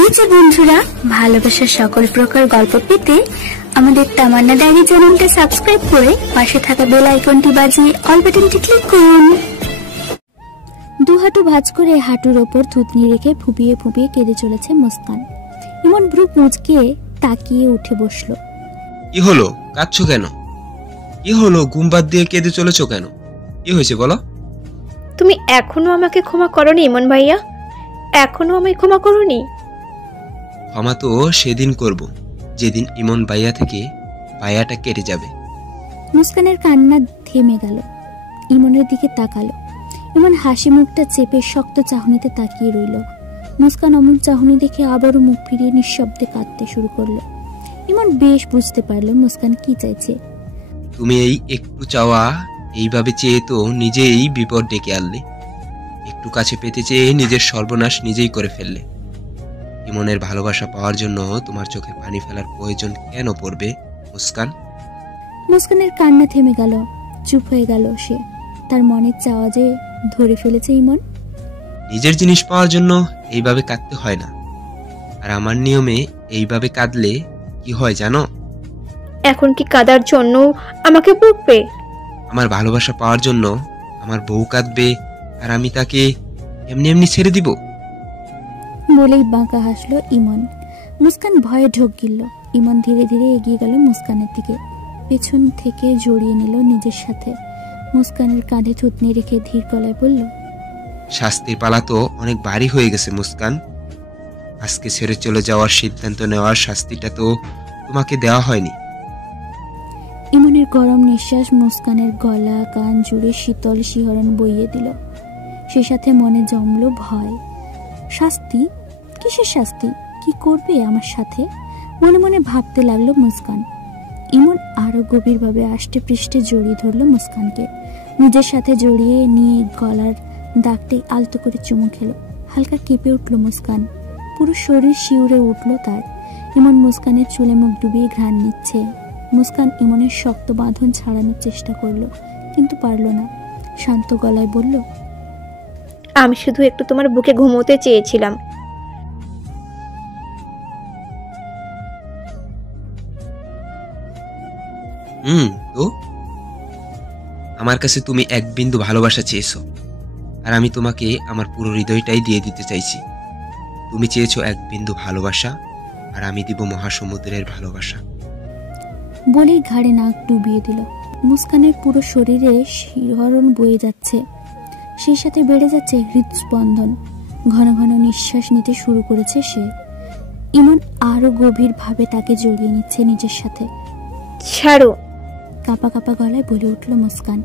এই যে বন্ধুরা, ভালোবাসার সকল প্রকার গল্প পেতে আমাদের তামান্না ডায়েরি চ্যানেলটা সাবস্ক্রাইব করে পাশে থাকা বেল আইকনটি বাজিয়ে অল বাটনটি ক্লিক করুন। দু হাঁটু ভাঁজ করে হাঁটুর ওপর থুতনি রেখে ফুপিয়ে ফুপিয়ে কেঁদে চলেছে মুস্কান। ইমন ভ্রু কুঁচকে তাকিয়ে উঠে বসলো। কি হলো, কাঁদছো কেন? কি হলো, ঘুম বাদ দিয়ে কেঁদে চলেছো কেন? কি হয়েছে বলো? তুমি এখনো আমাকে ক্ষমা করোনি ইমন ভাইয়া? এখনো আমায় ক্ষমা করোনি? ক্ষমা তো সেদিন করব যেদিন ইমন ভাইয়া থেকে ভাইয়াটা কেটে যাবে। মুস্কানের কান্না থেমে গেল। ইমনের দিকে তাকালো। ইমন হাসি মুখটা চেপে শক্ত চাহনিতে তাকিয়ে রইল। মুস্কান অমন চাহনি দেখে আবারও মুখ ফিরিয়ে নিঃশব্দে কাঁদতে শুরু করলো। ইমন বেশ বুঝতে পারলো মুস্কান কি চাইছে। তুমি এই একটু চাওয়া এইভাবে চেয়ে তো নিজেই বিপদ ডেকে আনলে। একটু কাছে পেতে চেয়ে নিজের সর্বনাশ নিজেই করে ফেললে। ইমনের ভালোবাসা পাওয়ার জন্য তোমার চোখে পানি ফেলার প্রয়োজন কেন পড়বে মুস্কান? মুস্কানের কান্না থেমে গেল। চুপ হয়ে গেল সে। তার মনের চাওয়া যে ধরে ফেলেছে ইমন। নিজের জিনিস পাওয়ার জন্য এইভাবে কাঁদতে হয় না। আর আমার নিয়মে এইভাবে কাঁদলে কি হয় জানো? এখন কি কাঁদার জন্য আমাকে বকবে? আমার ভালোবাসা পাওয়ার জন্য আমার বউ কাঁদবে আর আমি তাকে এমনি এমনি ছেড়ে দিব? বলেই বাঁকা হাসলো ইমন। মুস্কান ভয়ে ঢোক গিলল। ইমন ধীরে ধীরে এগিয়ে গেল মুস্কানের দিকে। পেছন থেকে জড়িয়ে নিল নিজের সাথে। মুস্কানের কাঁধে থুতনি রেখে ধীর গলায় বলল, শাস্তির পালা তো অনেক ভারী হয়ে গেছে মুস্কান। আজকে ছেড়ে চলে যাওয়ার সিদ্ধান্ত নেওয়ার শাস্তিটা তো তোমাকে দেওয়া হয়নি। ইমনের গরম নিঃশ্বাস মুস্কানের গলা কান জুড়ে শীতল শিহরণ বইয়ে দিল। সে সাথে মনে জমল ভয়। শাস্তি? কিসের শাস্তি? কি করবে আমার সাথে? মনে মনে ভাবতে লাগলো মুস্কান। ইমন আরো গভীরভাবে আষ্টে পৃষ্ঠে জড়িয়ে ধরলো মুস্কানকে। নিজের সাথে জড়িয়ে নিয়ে গলার দাগটে আলতো করে চুমু খেলো। হালকা কেঁপে উঠল মুস্কান। পুরো শরীর শিউরে উঠল তার। ইমন মুস্কানের চুলে মুখ ডুবিয়ে ঘ্রাণ নিচ্ছে। মুস্কান ইমনের শক্ত বাঁধন ছাড়ানোর চেষ্টা করলো, কিন্তু পারল না। শান্ত গলায় বলল, আমি শুধু একটু তোমার বুকে ঘুমোতে চেয়েছিলাম। তো আমার কাছে তুমি এক বিন্দু ভালোবাসা চেয়েছো, আর আমি তোমাকে আমার পুরো হৃদয়টাই দিয়ে দিতে চাইছি। তুমি চেয়েছো এক বিন্দু ভালোবাসা, আর আমি দিব মহাসমুদ্রের ভালোবাসা। বলেই ঘাড়ে নাক ডুবিয়ে দিল। মুস্কানের পুরো শরীরে শিহরণ বয়ে যাচ্ছে। সেই সাথে বেড়ে যাচ্ছে হৃদস্পন্দন। ঘন ঘন নিঃশ্বাস নিতে শুরু করেছে সে। ইমন আরো গভীর ভাবে তাকে জড়িয়ে নিচ্ছে নিজের সাথে। ছাড়ো! কাঁপা কাঁপা গলায় বলে উঠল মুস্কান।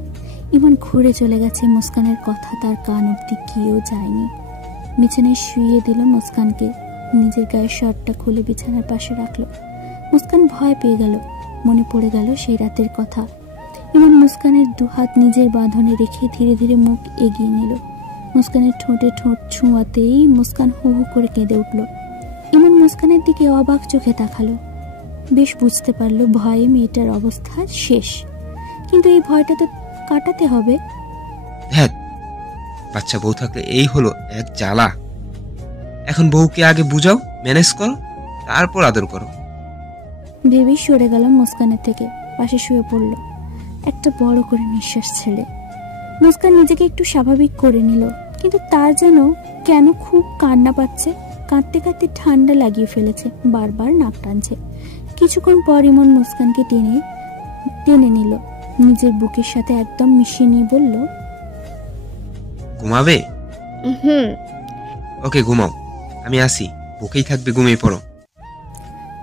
ইমন ঘুরে চলে গেছে। মুস্কানের কথা তার কান অব্দি গিয়েও যায়নি। বিছানায় শুইয়ে দিল মুস্কানকে। নিজের গায়ের শার্টটা খুলে বিছানার পাশে রাখলো। মুস্কান ভয় পেয়ে গেল। মনে পড়ে গেল সেই রাতের কথা। ইমন মুস্কানের দুহাত নিজের বাঁধনে রেখে ধীরে ধীরে মুখ এগিয়ে নিল। মুস্কানের ঠোঁটে ঠোঁট ছোঁয়াতেই মুস্কান হু হু করে কেঁদে উঠল। ইমন মুস্কানের দিকে অবাক চোখে তাকালো। বেশ বুঝতে পারলো ভয়ে মেয়েটার অবস্থা শেষ। কিন্তু এই ভয়টা তো কাটাতে হবে। হ্যাঁ, বাচ্চা বউ থাকলে এই হলো এক জ্বালা। এখন বউকে আগে বুঝাও, ম্যানেজ করো, তারপর আদর করো। ভেবেই সরে গেল মুস্কানের থেকে। পাশে শুয়ে পড়ল একটা বড় করে নিঃশ্বাস ছেড়ে। মুস্কান নিজেকে একটু স্বাভাবিক করে নিল, কিন্তু তার যেন কেন খুব কান্না পাচ্ছে। কাঁদতে কাঁদতে ঠান্ডা লাগিয়ে ফেলেছে। বারবার নাক টানছে। কিছুক্ষণ পর ইমন মুস্কানকে টেনে নিল নিজের বুকের সাথে একদম মিশিয়ে নিয়ে বলল, ঘুমাবে? ওকে, ঘুমাও, আমি আসি। বুকেই থাকবে, ঘুমিয়ে পড়ো।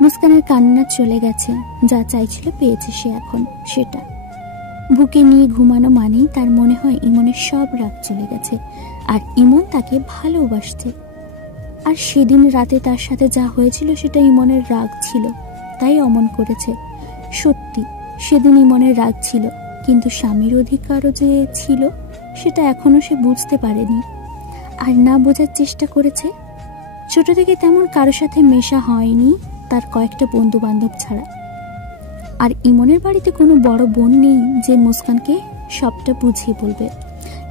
মুস্কানের কান্না চলে গেছে। যা চাইছিল পেয়েছে সে এখন সেটা। বুকে নিয়ে ঘুমানো মানেই তার মনে হয় ইমনের সব রাগ চলে গেছে, আর ইমন তাকে ভালোবাসছে। আর সেদিন রাতে তার সাথে যা হয়েছিল সেটা ইমনের রাগ ছিল, তাই অমন করেছে। সত্যি সেদিন ইমনের রাগ ছিল, কিন্তু স্বামীর অধিকারও যে ছিল সেটা এখনো সে বুঝতে পারেনি, আর না বোঝার চেষ্টা করেছে। ছোট থেকে তেমন কারোর সাথে মেশা হয়নি তার, কয়েকটা বন্ধু বান্ধব ছাড়া। আর ইমনের বাড়িতে কোনো বড় বোন নেই যে মুস্কানকে সবটা বুঝিয়ে বলবে।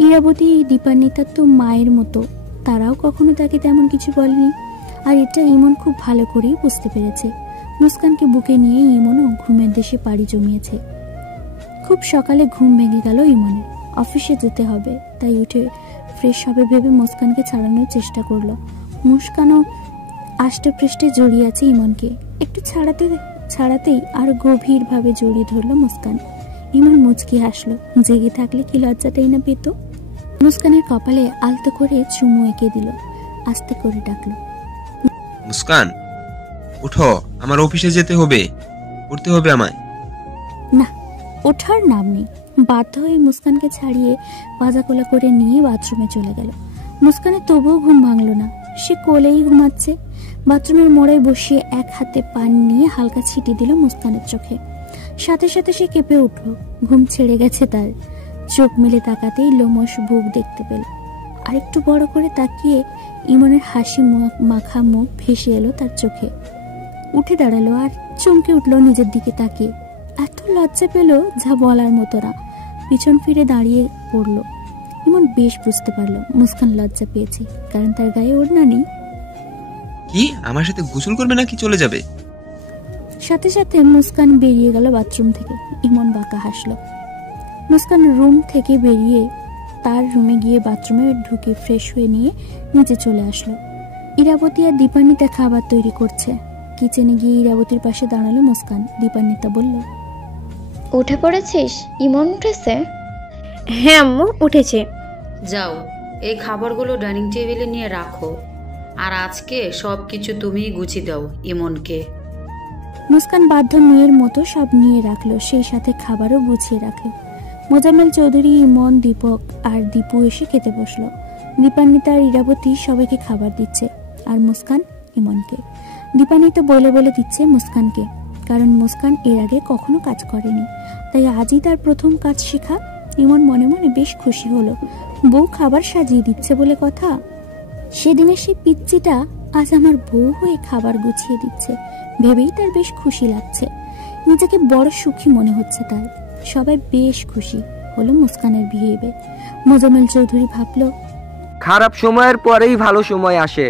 ইরাবতী দীপান্বিতার তো মায়ের মতো, তারাও কখনো তাকে তেমন কিছু বলেনি। আর এটা ইমন খুব ভালো করেই বুঝতে পেরেছে। মুস্কানকে বুকে নিয়ে ইমনও ঘুমের দেশে পাড়ি জমিয়েছে। খুব সকালে ঘুম ভেঙে গেল ইমনের। অফিসে যেতে হবে, তাই উঠে ফ্রেশ হবে ভেবে মুস্কানকে ছাড়ানোর চেষ্টা করলো। মুস্কানও আষ্টে পৃষ্ঠে জড়িয়ে আছে ইমনকে। একটু ছাড়াতেই আরো গভীরভাবে জড়িয়ে ধরলো মুস্কান। ইমন মুচকি হাসলো। জেগে থাকলে কি লজ্জাটাই না পেত। মুস্কানের কপালে আলতো করে চুমু এঁকে দিল। আস্তে করে ডাকলো, মুস্কান উঠো, আমার অফিসে যেতে হবে, পড়তে হবে আমায়। না, ওঠার নাম নেই। বাধ্য হয়ে মুস্কানকে ছাড়িয়ে পাজাকোলা করে নিয়ে বাথরুমে চলে গেল। মুস্কানের তবুও ঘুম ভাঙলো না। সে কোলেই ঘুমাচ্ছে। বাথরুমের মোড়ায় বসিয়ে এক হাতে পানি নিয়ে হালকা ছিটি দিল মুস্কানের চোখে। সাথে সাথে সে কেঁপে উঠল। ঘুম ছেড়ে গেছে তার। চোখ মেলে তাকাতেই লোমশ বুক দেখতে পেল। আরেকটু বড় করে তাকিয়ে ইমনের হাসি মাখা মুখ ভেসে এলো তার চোখে। উঠে দাঁড়ালো আর চমকে উঠলো নিজের দিকে তাকিয়ে। এত লজ্জা পেল যা বলার মতো না। পিছন ফিরে দাঁড়িয়ে পড়ল। ইমন বেশ বুঝতে পারলো মুস্কান লজ্জা পেয়েছে, কারণ তার গায়ে ওড়না নেই। কি আমার সাথে গোসল করবে নাকি চলে যাবে? সাথে সাথে মুস্কান বেরিয়ে গেল বাথরুম থেকে। ইমন বাঁকা হাসলো। মুস্কান রুম থেকে বেরিয়ে তার রুমে গিয়ে বাথরুমে ঢুকে ফ্রেশ হয়ে নিয়ে নিচে চলে আসলো। ইরাবতী আর দীপান্বিতা খাবার তৈরি করছে। কিচেনে গিয়ে ইরাবতীর পাশে দাঁড়ালো মুস্কান। দীপান্বিতা বলল, উঠে পড়েছিস? ইমন উঠেছে? হ্যাঁ আম্মু, উঠেছে। যাও, এই খাবারগুলো ডাইনিং টেবিলে নিয়ে রাখো, আর আজকে সব কিছু তুমিই গুছিয়ে দাও ইমনকে। মুস্কান বাধ্য মেয়ের মতো সব নিয়ে রাখলো, সেই সাথে খাবারও গুছিয়ে রাখলো। মোজাম্মেল চৌধুরী, ইমন, দীপক আর দীপু এসে খেতে বসলো। দীপান্বিতা আর ইরাবতী সবাইকে খাবার দিচ্ছে, আর মুস্কান ইমনকে। দীপান্বিতা বলে বলে দিচ্ছে মুস্কানকে, কারণ মুস্কান এর আগে কখনো কাজ করেনি, তাই আজই তার প্রথম কাজ শেখা। ইমন মনে মনে বেশ খুশি হলো। বউ খাবার সাজিয়ে দিচ্ছে বলে কথা। সেদিনের সেই পিচ্চিটা আজ আমার বউ হয়ে খাবার গুছিয়ে দিচ্ছে ভেবেই তার বেশ খুশি লাগছে। নিজেকে বড় সুখী মনে হচ্ছে তার। সবাই বেশ খুশি হলো মুস্কানের বিহেভে। মোজাম্মেল চৌধুরী ভাবলো, খারাপ সময়ের পরেই ভালো সময় আসে।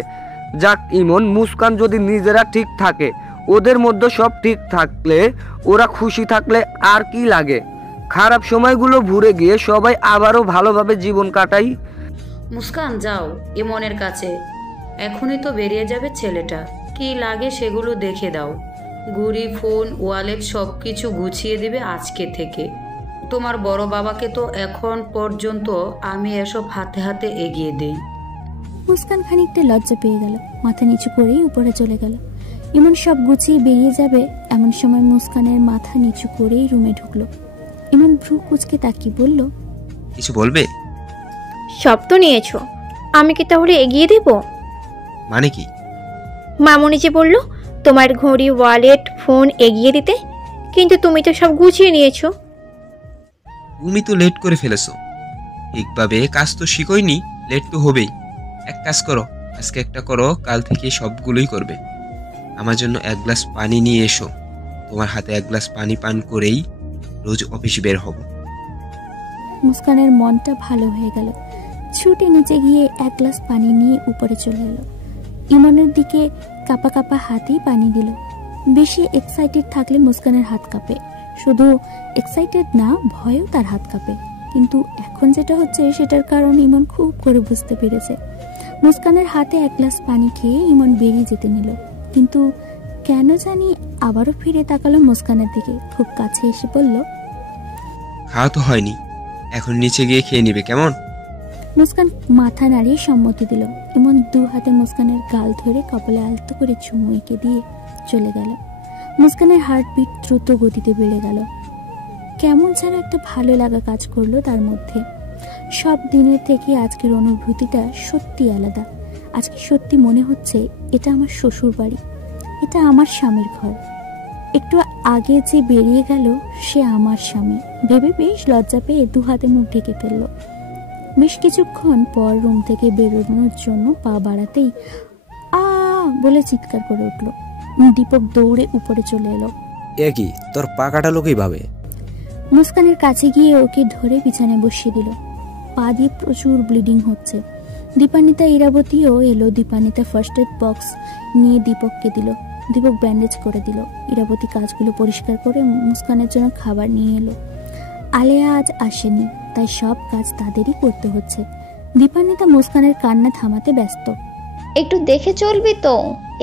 যাক ইমন, মুস্কান যদি নিজেরা ঠিক থাকে, ওদের মধ্যে সব ঠিক থাকলে, ওরা খুশি থাকলে আর কি লাগে। খারাপ সময়গুলো ভুলে গিয়ে সবাই আবারও ভালোভাবে জীবন কাটাই। মুস্কান যাও ইমনের কাছে, এখনই তো বেরিয়ে যাবে ছেলেটা, কি লাগে সেগুলো দেখে দাও। ঘড়ি, ফোন, ওয়ালেট সব কিছু গুছিয়ে দিবে আজকে থেকে। তোমার বড় বাবাকে তো এখন পর্যন্ত আমি এসব হাতে হাতে এগিয়ে দিই। মুস্কান খানিকটা লজ্জা পেয়ে গেল। মাথা নিচু করেই উপরে চলে গেল। ইমন সব গুছিয়ে বেরিয়ে যাবে এমন সময় মুস্কানের মাথা নিচু করেই রুমে ঢুকলো। ইমন ভ্রু কুচকে তাকিয়ে বলল, কিছু বলবে? সব তো নিয়েছো, আমি কি তাহলে এগিয়ে দেব? মানে কি? মামুনি যে বললো তোমার ঘড়ি, ওয়ালেট, ফোন এগিয়ে দিতে, কিন্তু তুমি তো সব গুছিয়ে নিয়েছো। তুমি তো লেট করে ফেলেছো। ঠিকভাবে কাজ তো শিখোইনি, লেট তো হবেই। এক কাজ করো, আজকে একটা করো, কাল থেকে সবগুলোই করবে। আমার জন্য এক গ্লাস পানি নিয়ে এসো। তোমার হাতে এক গ্লাস পানি পান করেই রোজ অফিস বের হব। মুস্কানের মনটা ভালো হয়ে গেল। ছুটে নিচে গিয়ে এক গ্লাস পানি নিয়ে উপরে চলে এলো। ইমনের দিকে কাপা কাপা হাতেই পানি দিল। বেশি এক্সাইটেড থাকলে মুস্কানের হাত কাঁপে। শুধু এক্সাইটেড না, ভয়েও তার হাত কাঁপে। কিন্তু এখন যেটা হচ্ছে সেটার কারণ ইমন খুব করে বুঝতে পেরেছে। মুস্কানের হাতে এক গ্লাস পানি খেয়ে ইমন বেরিয়ে যেতে নিল, কিন্তু কেন জানি আবারও ফিরে তাকালো মুস্কানের দিকে। খুব কাছে এসে বলল, খাওয়া তো হয়নি, এখন নিচে গিয়ে খেয়ে নিবে কেমন? মুস্কান মাথা নাড়িয়ে সম্মতি দিল। ইমন দু হাতে মুস্কানের গাল ধরে কপালে আলতো করে চুমু এঁকে দিয়ে চলে গেল। মুস্কানের হার্টবিট দ্রুত গতিতে বেড়ে গেল। কেমন যেন একটা ভালো লাগা কাজ করলো তার মধ্যে। সব দিনের থেকে আজকের অনুভূতিটা সত্যি আলাদা। আজকে সত্যি মনে হচ্ছে এটা আমার শ্বশুর বাড়ি, এটা আমার স্বামীর ঘর। একটু আগে যে বেরিয়ে গেল সে আমার স্বামী ভেবে বেশ লজ্জা পেয়ে দু হাতে মুখ ঢেকে ফেললো। বেশ কিছুক্ষণ পর রুম থেকে বেরোনোর জন্য পা বাড়াতেই আ বলে চিৎকার করে উঠল। দীপক দৌড়ে উপরে চলে এলো। এ কি, তোর পা কাটালো কিভাবে? মুস্কানের কাছে গিয়ে ওকে ধরে বিছানায় বসিয়ে দিল। পা দিয়ে প্রচুর ব্লিডিং হচ্ছে। দীপান্বিতা ইরাবতীও এলো। দীপান্বিতা ফার্স্ট এড বক্স নিয়ে দীপককে দিল। দীপক ব্যান্ডেজ করে দিল। ইরাবতী কাজগুলো পরিষ্কার করে মুস্কানের জন্য খাবার নিয়ে এলো। আলেয়া আজ আসেনি, তাই সব কাজ তাদেরই করতে হচ্ছে। দীপান্বিতা মুস্কানের কান্না থামাতে ব্যস্ত। একটু দেখে চলবি তো,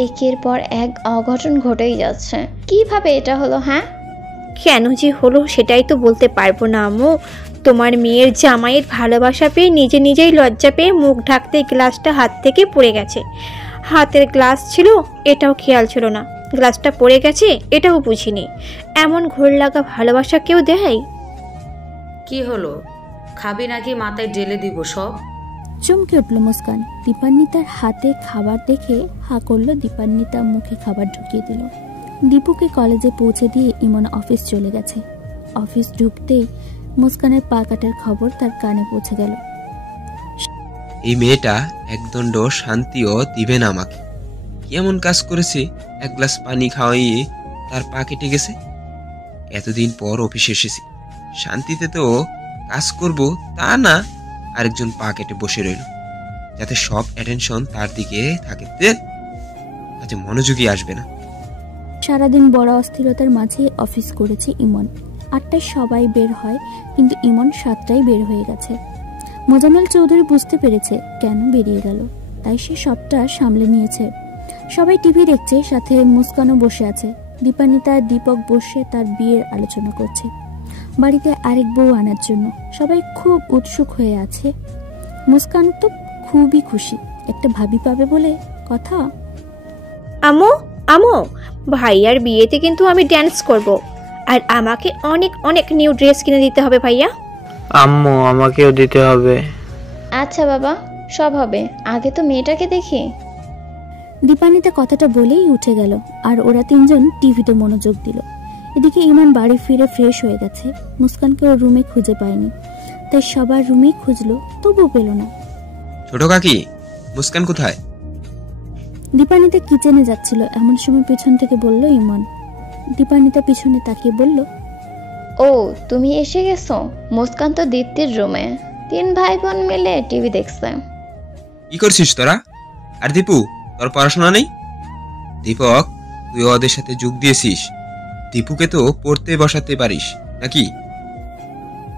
একের পর এক অঘটন ঘটেই যাচ্ছে। কিভাবে এটা হলো? হ্যাঁ, কেন যে হলো সেটাই তো বলতে পারবো না আম্মু। তোমার মেয়ের জামাইয়ের ভালোবাসা পেয়ে নিজেই লজ্জা পেয়ে মুখ ঢাকতে গ্লাসটা হাত থেকে পড়ে গেছে। হাতের গ্লাস ছিল, এটাও খেয়াল ছিল না। গ্লাসটা পড়ে গেছে, এটাও বুঝিনি। এমন ঘোর লাগা ভালোবাসা কেউ দেয়? কি হলো, খাবি নাকি মাথায় ঢেলে দিব সব? চমকে উঠল মুস্কান। দীপান্বিতার হাতে খাবার দেখে হা করলো। দীপান্বিতা মুখে খাবার ঢুকিয়ে দিল। দীপুকে কলেজে পৌঁছে দিয়ে ইমন অফিস চলে গেছে। অফিস ঢুকতেই মুস্কানের পা কাটার খবর তার কানে পৌঁছে গেল। এই মেয়েটা একদণ্ড শান্তিও দিবে না আমাকে। কি এমন কাজ করেছে, এক গ্লাস পানি খাওয়াইয়ে তার পা কেটে গেছে। এতদিন পর অফিসে এসেছি, শান্তিতে তো কাজ করব তা না, আরেকজন পা কেটে বসে রইল, যাতে সব অ্যাটেনশন তার দিকে থাকে, আজ মনোযোগী আসবে না। সারাদিন বড় অস্থিরতার মাঝে অফিস করেছে ইমন। 8টায় সবাই বের হয়, কিন্তু ইমন 7টায় বের হয়ে গেছে। মোজাম্মেল চৌধুরী বুঝতে পেরেছে কেন বেরিয়ে গেল, তাই সে সবটা সামলে নিয়েছে। সবাই টিভি দেখছে, সাথে মুস্কানও বসে আছে। দীপান্বিতা আর দীপক বসে তার বিয়ের আলোচনা করছে, বাড়িতে আরেক বউ আনার জন্য। সবাই খুব উৎসুক হয়ে আছে। মুস্কান তো খুবই খুশি, একটা ভাবি পাবে বলে কথা। আম্মু আম্মু, ভাইয়ার বিয়েতে কিন্তু আমি ড্যান্স করব, আর আমাকে অনেক অনেক নিউ ড্রেস কিনে দিতে হবে ভাইয়া। আম্মু আমাকেও দিতে হবে। আচ্ছা বাবা, সব হবে, আগে তো মেয়েটাকে দেখি। দীপান্বিতা কথাটা বলেই উঠে গেল, আর ওরা তিনজন টিভিতে মনোযোগ দিল। এদিকে ইমন বাড়ি ফিরে ফ্রেশ হয়ে গেছে। মুস্কানকে ওর রুমে খুঁজে পায়নি, তাই সবার রুমেই খুঁজলো, তবুও পেল না। ছোট কাকি, মুস্কান কোথায়? দীপান্বিতা কিচেনে যাচ্ছিল, এমন সময় পেছন থেকে বলল ইমন। দীপান্বিতা পিছনে তাকিয়ে বলল, ও তুমি এসে গেছো। মুস্কান তো দীপ্তির রুমে, 3 ভাই বোন মিলে টিভি দেখছে। কি করছিস তোরা? আর দীপু, তোর পড়াশোনা নেই? দীপক, তুই ওদের সাথে যোগ দিয়েছিস। দীপুকে তো পড়তে বসাতে পারিস নাকি?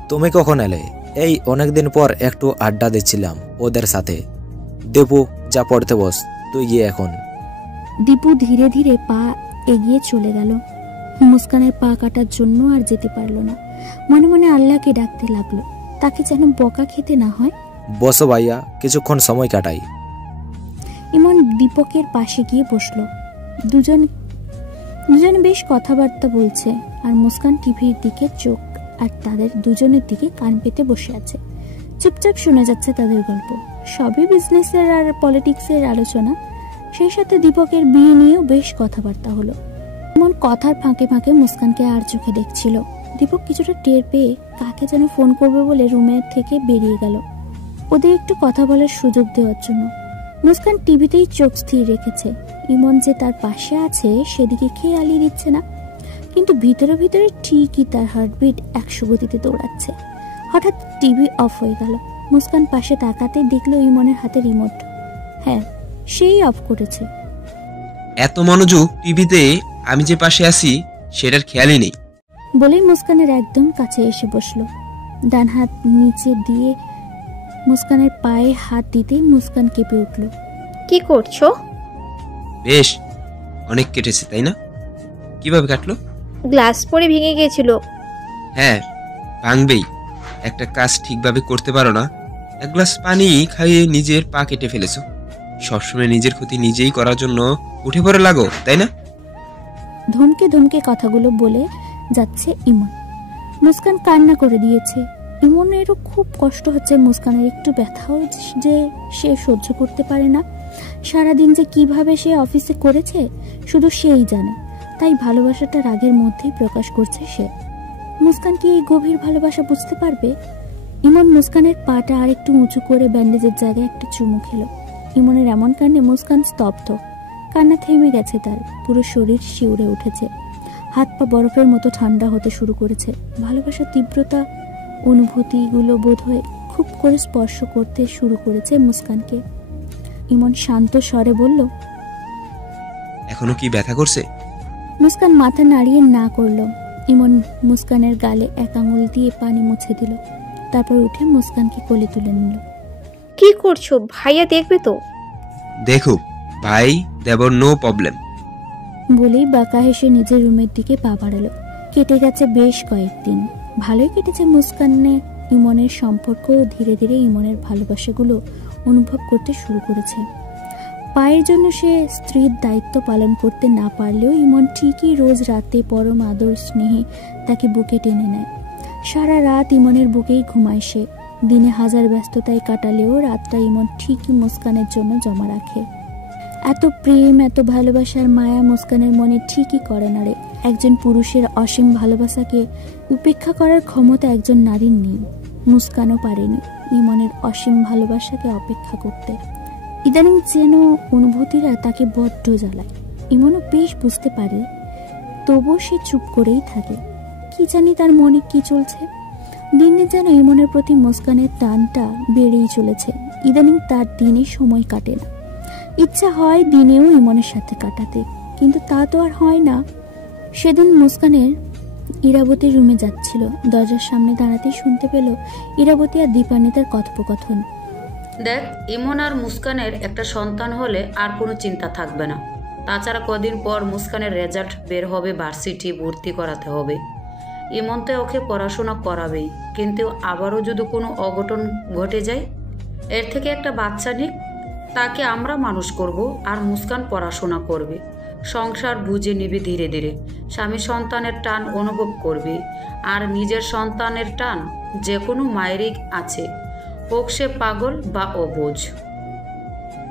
তুমি কখন এলে? এই অনেকদিন পর একটু আড্ডা দিচ্ছিলাম ওদের সাথে। দেবু, যা পড়তে বস, তুই গিয়ে এখন। দীপু ধীরে ধীরে পা এগিয়ে চলে গেল। মুস্কানের পা কাটার জন্য আর যেতে পারল না। মনে মনে আল্লাহকে ডাকতে লাগলো, তাকে যেন বকা খেতে না হয়। বসো ভাইয়া, কিছুক্ষণ সময় কাটাই। ইমন দীপকের পাশে গিয়ে বসলো। দুজন বেশ কথাবার্তা বলছে, আর মুস্কান টিভির দিকে চোখ আর তাদের দুজনের দিকে কান পেতে বসে আছে। চুপচাপ শুনে যাচ্ছে তাদের গল্প। সবই বিজনেসের আর পলিটিক্সের আলোচনা। সেই সাথে দীপকের বিয়ে নিয়েও বেশ কথাবার্তা হলো। ইমন কথার ফাঁকে ফাঁকে মুস্কানকে আর চোখে দেখছিল। দীপক কিছুটা টের পেয়ে কাকে যেন ফোন করবে বলে রুমের থেকে বেরিয়ে গেল, ওদের একটু কথা বলার সুযোগ দেওয়ার জন্য। মুস্কান টিভিতেই চোখ স্থির রেখেছে। ইমন যে তার পাশে আছে সেদিকে খেয়ালই দিচ্ছে না, কিন্তু ভিতরে ভিতরে ঠিকই তার হার্টবিট 100 গতিতে দৌড়াচ্ছে। হঠাৎ টিভি অফ হয়ে গেল। মুস্কান পাশে তাকাতে দেখলো ইমনের হাতে রিমোট। হ্যাঁ, সেই অফ করেছে। এত মনোযোগ টিভিতে, আমি যে পাশে আছি সেটার খেয়ালই নেই বলেই মুস্কানের একদম কাছে এসে বসলো। ডান হাত নিচে দিয়ে মুস্কানের পায়ে হাত দিতেই মুস্কান কেঁপে উঠল। কি করছো? বেশ, অনেক কেটেছে তাই না? কিভাবে কাটলো? গ্লাস পরে ভেঙে গিয়েছিল। হ্যাঁ, ভাঙবেই। একটা কাজ ঠিকভাবে করতে পারো না, এক গ্লাস পানি খাইয়ে নিজের পা কেটে ফেলেছো। সবসময় নিজের ক্ষতি নিজেই করার জন্য উঠে পড়ে লাগো, তাই না? ধমকে ধমকে কথাগুলো বলে যাচ্ছে ইমন। মুস্কান কান্না করে দিয়েছে। ইমনেরও খুব কষ্ট হচ্ছে। মুস্কানের একটু ব্যথাও যে সে সহ্য করতে পারে না। সারাদিন যে কিভাবে সে অফিসে করেছে শুধু সেই জানে, তাই ভালোবাসাটা রাগের মধ্যেই প্রকাশ করছে সে। মুস্কান কি এই গভীর ভালোবাসা বুঝতে পারবে? ইমন মুস্কানের পাটা আর একটু উঁচু করে ব্যান্ডেজের জায়গায় একটা চুমু খেলো। ইমনের এমন কাণ্ডে মুস্কান স্তব্ধ। কান্না থেমে গেছে, তার পুরো শরীর শিউরে উঠেছে। হাত পা বরফের মতো ঠান্ডা হতে শুরু করেছে। ভালোবাসার তীব্রতা অনুভূতিগুলো বোধহয় খুব করে স্পর্শ করতে শুরু করেছে মুস্কানকে। ইমন শান্ত স্বরে বলল, এখনো কি ব্যথা করছে? মুস্কান মাথা নাড়িয়ে না করলো। ইমন মুস্কানের গালে এক আঙুল দিয়ে পানি মুছে দিল, তারপর উঠে মুস্কানকে কোলে তুলে নিল। কি করছো? ভাইয়া দেখবে তো? দেখুক ভাই, দেবর, নো প্রবলেম। বলেই বাঁকা হেসে নিজের রুমের দিকে পা বাড়ালো। কেটে গেছে বেশ কয়েকদিন। ভালোই কেটেছে মুস্কানে ইমনের সম্পর্ক। ধীরে ধীরে ইমনের ভালোবাসাগুলো অনুভব করতে শুরু করেছে। পায়ের জন্য সে স্ত্রীর দায়িত্ব পালন করতে না পারলেও ইমন ঠিকই রোজ রাতে পরম আদর স্নেহে তাকে বুকে টেনে নেয়। সারা রাত ইমনের বুকেই ঘুমায় সে। দিনে হাজার ব্যস্ততায় কাটালেও রাতটা ইমন ঠিকই মুস্কানের জন্য জমা রাখে। এত প্রেম, এত ভালোবাসার মায়া মুস্কানের মনে ঠিকই করে না রে। একজন পুরুষের অসীম ভালোবাসাকে উপেক্ষা করার ক্ষমতা একজন নারীর নেই। মুস্কানও পারেনি ইমনের অসীম ভালোবাসাকে অপেক্ষা করতে। ইদানিং যেন অনুভূতিরা তাকে বড্ড জ্বালায়। ইমনও বেশ বুঝতে পারে, তবুও সে চুপ করেই থাকে। কি জানি তার মনে কি চলছে। দিনে যেন ইমনের প্রতি মুস্কানের টানটা বেড়েই চলেছে। ইদানিং তার দিনে সময় কাটে না। ইচ্ছা হয় দিনেও ইমনের সাথে কাটাতে, কিন্তু তা তো আর হয় না। সেদিন মুস্কানের ইরাবতীর রুমে যাচ্ছিল। দরজার সামনে দাঁড়াতেই শুনতে পেল ইরাবতী আর দীপান্বিতার কথোপকথন। দেখ, ইমন আর মুস্কানের একটা সন্তান হলে আর কোনো চিন্তা থাকবে না। তাছাড়া কদিন পর মুস্কানের রেজাল্ট বের হবে, ভার্সিটি ভর্তি করাতে হবে। ইমন তো ওকে পড়াশোনা করাবেই, কিন্তু আবারও যদি কোনো অঘটন ঘটে যায়, এর থেকে একটা বাচ্চা নিক, তাকে আমরা মানুষ করব আর মুস্কান পড়াশোনা করবে, সংসার বুঝে নিবে ধীরে ধীরে। স্বামী সন্তানের টান অনুভব করবে, আর নিজের সন্তানের টান যে কোনো মায়েরই আছে, হোক সে পাগল বা অবুঝ।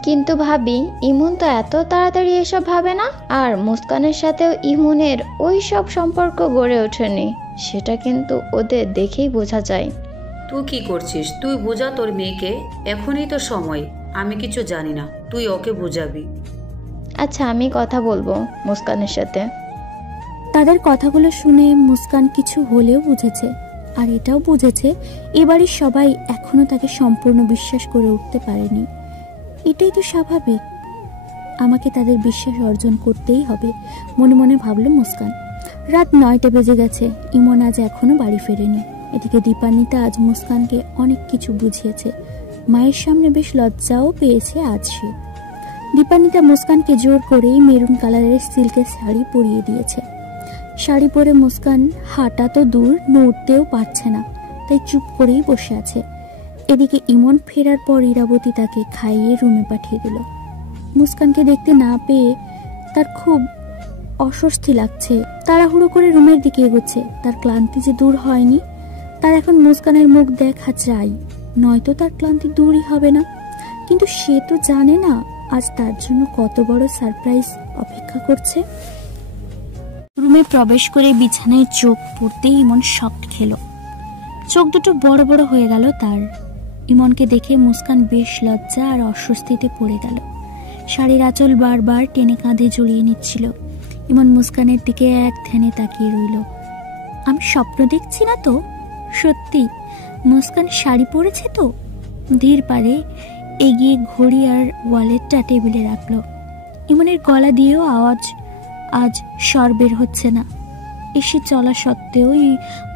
কিন্তু ভাবি, ইমন তো এত তাড়াতাড়ি এসব ভাবে না। আর মুস্কানের সাথেও ইমনের ওই সব সম্পর্ক গড়ে ওঠেনি, সেটা কিন্তু ওদের দেখেই বোঝা যায়। তুই কি করছিস? তুই বোঝা তোর মেয়েকে, এখনই তো সময়। আমি কিছু জানি না, তুই ওকে বোঝাবি। আচ্ছা, আমি কথা বলবো মুস্কানের সাথে। তাদের কথাগুলো শুনে মুস্কান কিছু হলেও বুঝেছে, আর এটাও বুঝেছে এবারই সবাই এখনো তাকে সম্পূর্ণ বিশ্বাস করে উঠতে পারেনি। এটাই তো স্বাভাবিক, আমাকে তাদের বিশ্বাস অর্জন করতেই হবে, মনে মনে ভাবল মুস্কান। রাত 9টা বেজে গেছে। ইমন আজ এখনো বাড়ি ফেরেনি। এদিকে দীপান্বিতা আজ মুস্কানকে অনেক কিছু বুঝিয়েছে। মায়ের সামনে বেশ লজ্জাও পেয়েছে আজ সে। দীপান্বিতা মুস্কানকে জোর করেই মেরুন কালারের সিল্কের শাড়ি পরিয়ে দিয়েছে। শাড়ি পরে মুস্কান হাঁটা তো দূর, নড়তেও পারছে না, তাই চুপ করেই বসে আছে। এদিকে ইমন ফেরার পর ইরাবতী তাকে খাইয়ে রুমে পাঠিয়ে দিল। মুস্কানকে দেখতে না পেয়ে তার খুব অস্বস্তি লাগছে। তাড়াহুড়ো করে রুমের দিকে এগোচ্ছে। তার ক্লান্তি যে দূর হয়নি, তার এখন মুস্কানের মুখ দেখা চাই, নয়তো তার ক্লান্তি দূরই হবে না। কিন্তু সে তো জানে না আজ তার জন্য কত বড় সারপ্রাইজ অপেক্ষা করছে। রুমে প্রবেশ করে বিছানায় চোখ পড়তেই ইমন শক খেল। চোখ দুটো বড় বড় হয়ে গেল তার। ইমনকে দেখে মুস্কান বেশ লজ্জা আর অস্বস্তিতে পড়ে গেল। শাড়ির আঁচল বারবার টেনে কাঁধে জড়িয়ে নিচ্ছিল। ইমন মুস্কানের দিকে এক ধ্যানে তাকিয়ে রইল। আমি স্বপ্ন দেখছি না তো? সত্যি মুস্কান শাড়ি পরেছে তো? ধীর পারে এগিয়ে ঘড়ি আর ওয়ালেটটা টেবিলে রাখলো। ইমনের গলা দিয়েও আজ স্বর বের হচ্ছে না। এসে চলা সত্ত্বেও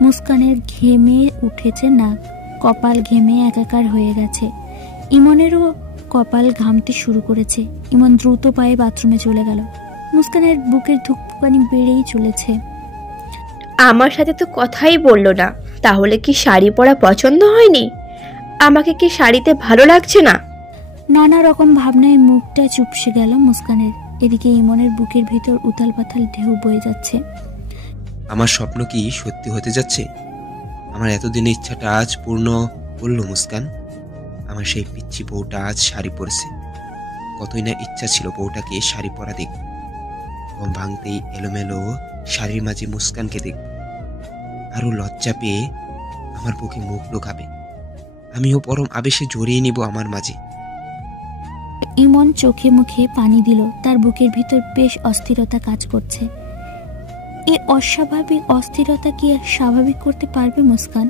মুস্কানের ঘেমে উঠেছে নাক, কপাল ঘেমে একাকার হয়ে গেছে। ইমনেরও কপাল ঘামতে শুরু করেছে। ইমন দ্রুত পায়ে বাথরুমে চলে গেল। মুস্কানের বুকের ধুকপুকানি বেড়েই চলেছে। আমার সাথে তো কথাই বললো না, তাহলে কি শাড়ি পরা পছন্দ হয়নি? আমাকে কি শাড়িতে ভালো লাগছে না? নানা রকম ভাবনায় মুখটা চুপসে গেল মুস্কানের। এদিকে ইমনের বুকের ভিতর উথাল পাথাল ঢেউ বয়ে যাচ্ছে। আমার স্বপ্ন কি সত্যি হতে যাচ্ছে? আমার এতদিনের ইচ্ছাটা আজ পূর্ণ করলো মুস্কান। আমার সেই পিচ্ছি বউটা আজ শাড়ি পরেছে। কতই না ইচ্ছা ছিল বউটাকে শাড়ি পরা দেখ, ঘুম ভাঙতেই এলোমেলো শাড়ির মাঝে মুস্কানকে দেখ। আরো লজ্জা পেয়ে আমার বুকে মুখ লুকাবে, আমিও পরম আবেশে জড়িয়ে নিব আমার মাঝে। ইমন চোখে মুখে পানি দিল। তার বুকের ভিতর বেশ অস্থিরতা কাজ করছে। এই অস্বাভাবিক অস্থিরতা কি আর স্বাভাবিক করতে পারবে মুস্কান?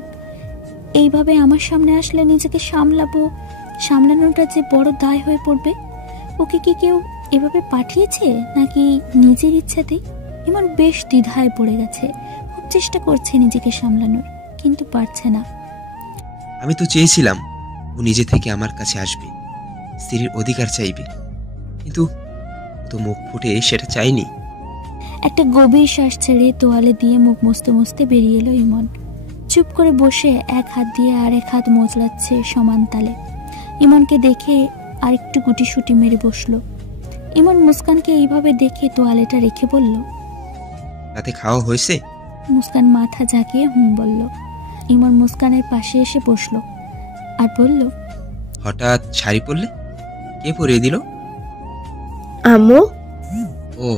এইভাবে আমার সামনে আসলে নিজেকে সামলানোটা যে বড় দায় হয়ে পড়বে। ওকে কি কেউ এভাবে পাঠিয়েছে নাকি নিজের ইচ্ছাতেই? ইমন বেশ দ্বিধায় পড়ে গেছে। খুব চেষ্টা করছে নিজেকে সামলানোর, কিন্তু পারছে না। আমি তো চেয়েছিলাম ও নিজে থেকে আমার কাছে আসবে, স্ত্রীর অধিকার চাইবে, কিন্তু ও তো মুখ ফুটে সেটা চাইনি। একটা গভীর শ্বাস ছেড়ে তোয়ালে দিয়ে মুখ মুছতে মুছতে বেরিয়ে এলো ইমন। চুপ করে বসে এক হাত দিয়ে আরেক হাত মোচড়াচ্ছে সমান তালে। ইমনকে দেখে আরেকটু গুটিসুটি মেরে বসলো। ইমন মুস্কানকে এইভাবে দেখে তোয়ালেটা রেখে বলল, রাতে খাওয়া হয়েছে? মুস্কান মাথা ঝাঁকিয়ে হুম বলল। ইমন মুস্কানের পাশে এসে বসলো আর বলল, হঠাৎ শাড়ি পরলে? কে পরিয়ে দিল? আম্মু। ও,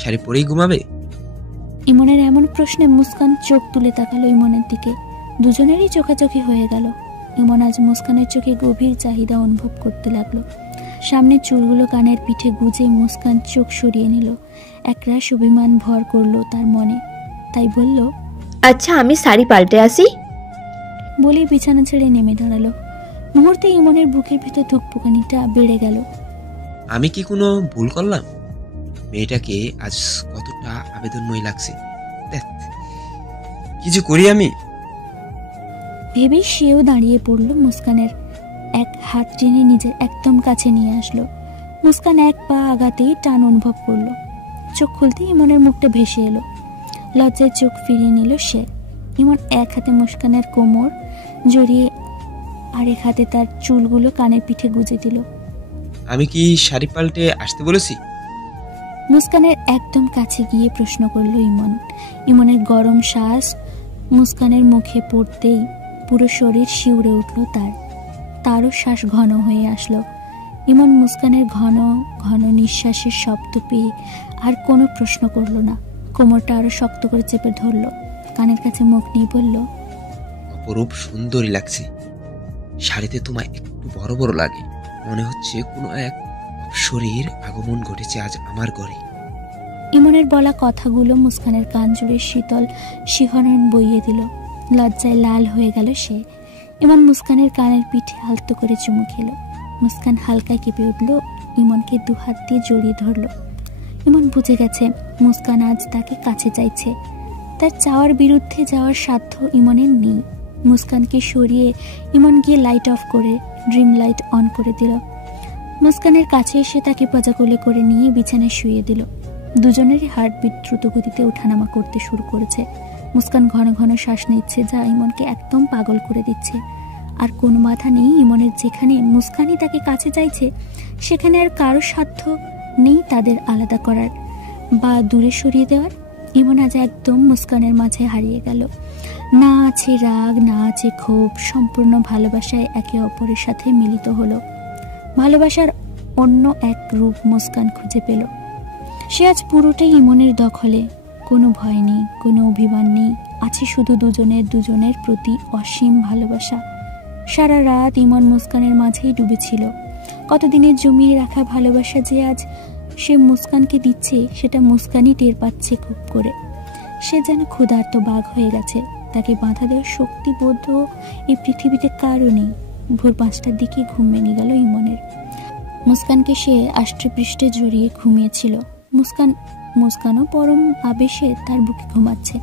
শাড়ি পরেই ঘুমাবে? ইমনের এমন প্রশ্নে মুস্কান চোখ তুলে তাকালো ইমনের দিকে। দুজনেরই চোখাচোখি হয়ে গেল। ইমন আজ মুস্কানের চোখে গভীর চাহিদা অনুভব করতে লাগলো। সামনের চুলগুলো কানের পিঠে গুজে মুস্কান চোখ সরিয়ে নিল। একরাশ অভিমান ভর করলো তার মনে, তাই বলল, আচ্ছা আমি শাড়ি পাল্টে আসি। বলেই বিছানা ছেড়ে নেমে দাঁড়ালো। মুহূর্তে ইমনের বুকের ভিতর ধুকপুকানিটা বেড়ে গেল। আমি কি কোনো ভুল করলাম? মেয়েটাকে আজ কতটা আবেদনময় লাগছে। কি যে করি আমি? ভেবেই সেও দাঁড়িয়ে পড়ল। মুস্কানের এক হাত টেনে নিজের একদম কাছে নিয়ে আসলো। মুস্কান এক পা আগাতেই টান অনুভব করলো। চোখ খুলতে ইমনের মুখটা ভেসে এলো। লজ্জায় চোখ ফিরিয়ে নিল সে। ইমন এক হাতে মুস্কানের কোমর জড়িয়ে আরেক হাতে তার চুলগুলো কানের পিঠে গুজে দিল। আমি কি শাড়ি পাল্টে আসতে বলেছি? মুস্কানের একদম কাছে গিয়ে প্রশ্ন করল ইমন। ইমনের গরম শ্বাস মুস্কানের মুখে পড়তেই পুরো শরীর শিউরে উঠল তারও শ্বাস ঘন হয়ে আসলো। ইমন মুস্কানের ঘন ঘন নিঃশ্বাসের শব্দ পেয়ে আর কোনো প্রশ্ন করল না। কোমরটা আরো শক্ত করে চেপে ধরল। কানের কাছে মুখ নিয়ে বলল, অপরূপ সুন্দরী লাগছে। শাড়িতে তোমায় একটু বড় বড় লাগে। মনে হচ্ছে কোনো এক অপসরীর আগমন ঘটেছে আজ আমার ঘরে। ইমনের বলা কথাগুলো মুস্কানের কান জুড়ে শীতল শিহরণ বইয়ে দিল। লজ্জায় লাল হয়ে গেল সে। ইমন মুস্কানের কানের পিঠে আলতো করে চুমু খেল। মুস্কান হালকায় কেঁপে উঠল। ইমনকে দুহাত দিয়ে জড়িয়ে ধরল। ইমন বুঝে গেছে মুস্কান আজ তাকে কাছে চাইছে। তার চাওয়ার বিরুদ্ধে যাওয়ার সাধ্য ইমনের নেই। মুস্কানকে সরিয়ে ইমন গিয়ে লাইট অফ করে ড্রিম লাইট অন করে দিল। মুস্কানের কাছে এসে তাকে পাজা কোলে করে নিয়ে বিছানায় শুয়ে দিল। দুজনেরই হার্টবিট দ্রুত গতিতে ওঠানামা করতে শুরু করেছে। মুস্কান ঘন ঘন শ্বাস নিচ্ছে, যা ইমনকে একদম পাগল করে দিচ্ছে। আর কোনো বাধা নেই ইমনের। যেখানে মুস্কানই তাকে কাছে চাইছে সেখানে আর কারো সাধ্য নেই তাদের আলাদা করার বা দূরে সরিয়ে দেওয়ার। ইমন আজ একদম মুস্কানের মাঝে হারিয়ে গেল। না আছে রাগ, না আছে ক্ষোভ, সম্পূর্ণ ভালোবাসায় একে অপরের সাথে মিলিত হলো। ভালোবাসার অন্য এক রূপ মুস্কান খুঁজে পেল। সে আজ পুরোটাই ইমনের দখলে। কোনো ভয় নেই, কোনো অভিমান নেই, আছে শুধু দুজনের প্রতি অসীম ভালোবাসা। সারা রাত ইমন মুস্কানের মাঝেই ডুবেছিল। কতদিনের জমিয়ে রাখা ভালোবাসা যে আজ সে মুস্কানকে দিচ্ছে সেটা মুস্কানই টের পাচ্ছে খুব করে। সে যেন ক্ষুধার্ত বাঘ হয়ে গেছে। তাকে বাধা দেওয়ার শক্তি বোধ এই পৃথিবীতে কারও নেই। ভোর 5টার দিকে ঘুম ভেঙে গেল ইমনের। মুস্কানকে সে আষ্ট্রপৃষ্ঠে জড়িয়ে ঘুমিয়েছিল। মুস্কানও পরম আবেশে তার বুকে ঘুমাচ্ছে।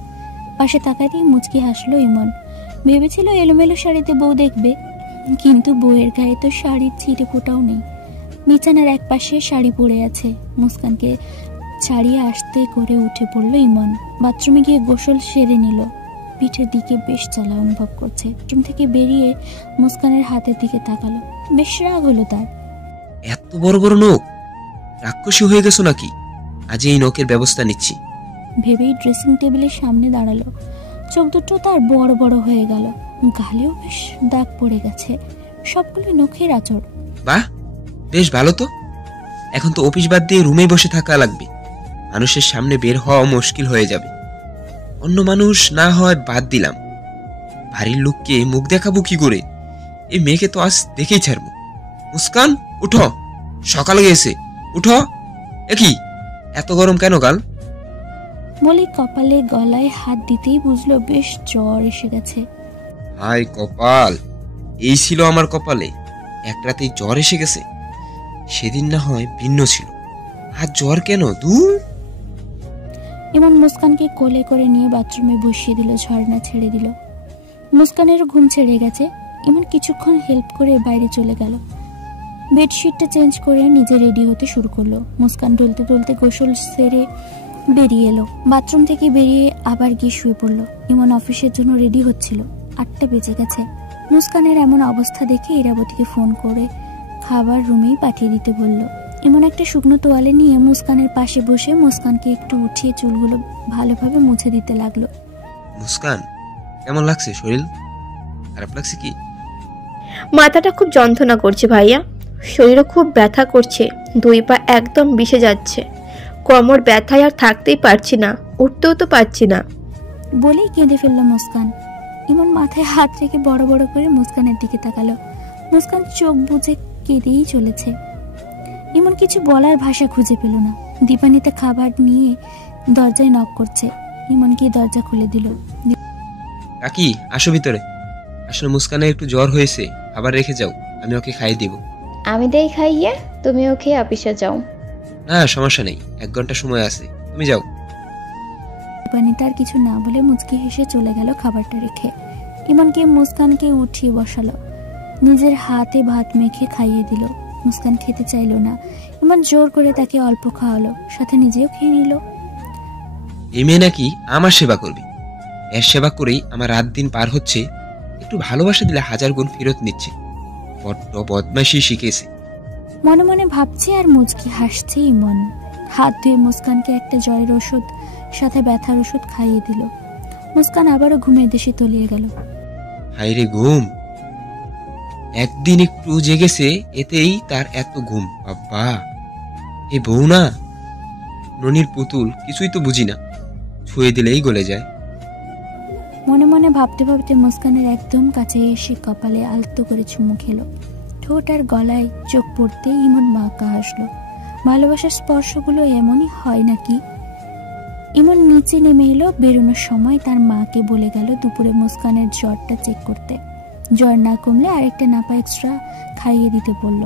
পাশে তাকাতেই মুচকি হাসলো ইমন। ভেবেছিল এলোমেলো শাড়িতে বউ দেখবে, কিন্তু বউয়ের গায়ে তো শাড়ির ছিটে ফোটাও নেই। বিছানার এক পাশে শাড়ি পরে আছে। মুস্কানকে ছাড়িয়ে আসতে করে উঠে পড়ল ইমন। বাথরুমে গিয়ে গোসল সেরে নিল। পিঠের দিকে বেশ জ্বালা অনুভব করছে। বাথরুম থেকে বেরিয়ে মুস্কানের হাতের দিকে তাকালো। বেশ রাগ হলো তার। এত বড় বড় নখ, রাক্ষসী হয়ে গেছো নাকি? আজ এই নখের ব্যবস্থা নিচ্ছি ভেবেই ড্রেসিং টেবিলের সামনে দাঁড়ালো। চোখ দুটো তার বড় বড় হয়ে গেল। গালেও বেশ দাগ পড়ে গেছে। সবগুলো নখের আঁচড়। বাহ, বেশ ভালো তো। এখন তো অফিস বাদ দিয়ে রুমে বসে থাকা লাগবে। মানুষের সামনে বের হওয়া মুশকিল হয়ে যাবে। অন্য মানুষ না হয় বাদ দিলাম, বাড়ির লোককে মুখ দেখাবো কি করে? এই মেয়েকে তো আজ দেখেই ছাড়বো। মুস্কান, উঠো, সকাল গেছে, উঠো। একই এত গরম কেন গাল? বলে কপালে গলায় হাত দিতেই বুঝলো বেশ জ্বর এসে গেছে। হায় কপাল, এই ছিল আমার কপালে। এক রাতেই জ্বর এসে গেছে। সেদিন না হয় ভিন্ন ছিল, আর জ্বর কেন দূর। ইমন মুস্কানকে কোলে করে নিয়ে বাথরুমে বসিয়ে দিল, ঝর্ণা ছেড়ে দিল। মুস্কানেরও ঘুম ছেড়ে গেছে। ইমন কিছুক্ষণ হেল্প করে বাইরে চলে গেল। বেডশিটটা চেঞ্জ করে নিজে রেডি হতে শুরু করলো। মুস্কান টলতে টলতে গোসল সেরে বেরিয়ে এলো। বাথরুম থেকে বেরিয়ে আবার গিয়ে শুয়ে পড়লো। ইমন অফিসের জন্য রেডি হচ্ছিল। 8টা বেজে গেছে। মুস্কানের এমন অবস্থা দেখে ইরাবতীকে ফোন করে খাবার রুমেই পাঠিয়ে দিতে বলল। ইমন একটা শুকনো তোয়ালে নিয়ে মুস্কানের পাশে বসে মুস্কানকে একটু উঠিয়ে চুলগুলো ভালোভাবে মুছে দিতে লাগলো। মুস্কান, কেমন লাগছে শরীর? খারাপ লাগছে কি? মাথাটা খুব যন্ত্রণা করছে ভাইয়া, শরীরও খুব ব্যথা করছে, 2 পা একদম বিষে যাচ্ছে, কোমর ব্যথায় আর থাকতেই পারছি না, উঠতেও তো পারছি না বলেই কেঁদে ফেললো মুস্কান। ইমন মাথায় হাত রেখে বড় বড় করে মুস্কানের দিকে তাকালো। মুস্কান চোখ বুজে কেঁদেই চলেছে। ইমন কিছু বলার ভাষা খুঁজে পেল না। দীপানিতে খাবার নিয়ে দরজায় নক করছে। ইমন গিয়ে দরজা খুলে দিল। কাকি, আসো ভিতরে। আসলে মুস্কানের একটু জ্বর হয়েছে, খাবার রেখে যাও, আমি ওকে খাইয়ে দিব। আমি দেই খাইয়ে, তুমি ওকে অফিসে যাও। না সমস্যা নেই, 1 ঘন্টা সময় আছে, তুমি যাও। দীপানি তার কিছু না বলে মুচকি হেসে চলে গেল খাবারটা রেখে। ইমনকে মুস্কানকে উঠিয়ে বসালো, নিজের হাতে ভাত মেখে খাইয়ে দিল। মুস্কান খেতে চাইলো না। ইমন জোর করে তাকে অল্প খাওয়ালো, সাথে নিজেও খেয়ে নিল। এই মেয়ে নাকি আমার সেবা করবে, এর সেবা করেই আমার রাত দিন পার হচ্ছে। একটু ভালোবাসা দিলে 1000 গুণ ফেরত নিচ্ছে। বড্ড বদমাইশি শিখেছে। মনে মনে ভাবছে আর মুচকি হাসছে ইমন। হাত ধুয়ে মুস্কানকে একটা জ্বরের ওষুধ সাথে ব্যথার ওষুধ খাইয়ে দিল। মুস্কান আবারও ঘুমের দেশে তলিয়ে গেল। হায়রে ঘুম, একদিন একটু জেগেছে এতেই তার এত ঘুম। বাবা, এ বউ না ননির পুতুল, কিছুই তো বুঝি না, ছুঁয়ে দিলেই গলে যায়। মনে মনে ভাবতে ভাবতে মুস্কানের একদম কাছে এসে কপালে আলতো করে চুমু খেলো। ঠোঁট আর গলায় চোখ পড়তে ইমন বাঁকা হাসলো। ভালোবাসার স্পর্শগুলো এমনই হয় নাকি? ইমন নিচে নেমে এলো। বেরোনোর সময় তার মাকে বলে গেল দুপুরে মুস্কানের জ্বরটা চেক করতে। জ্বর না কমলে আরেকটা নাপা এক্সট্রা খাইয়ে দিতে বলল।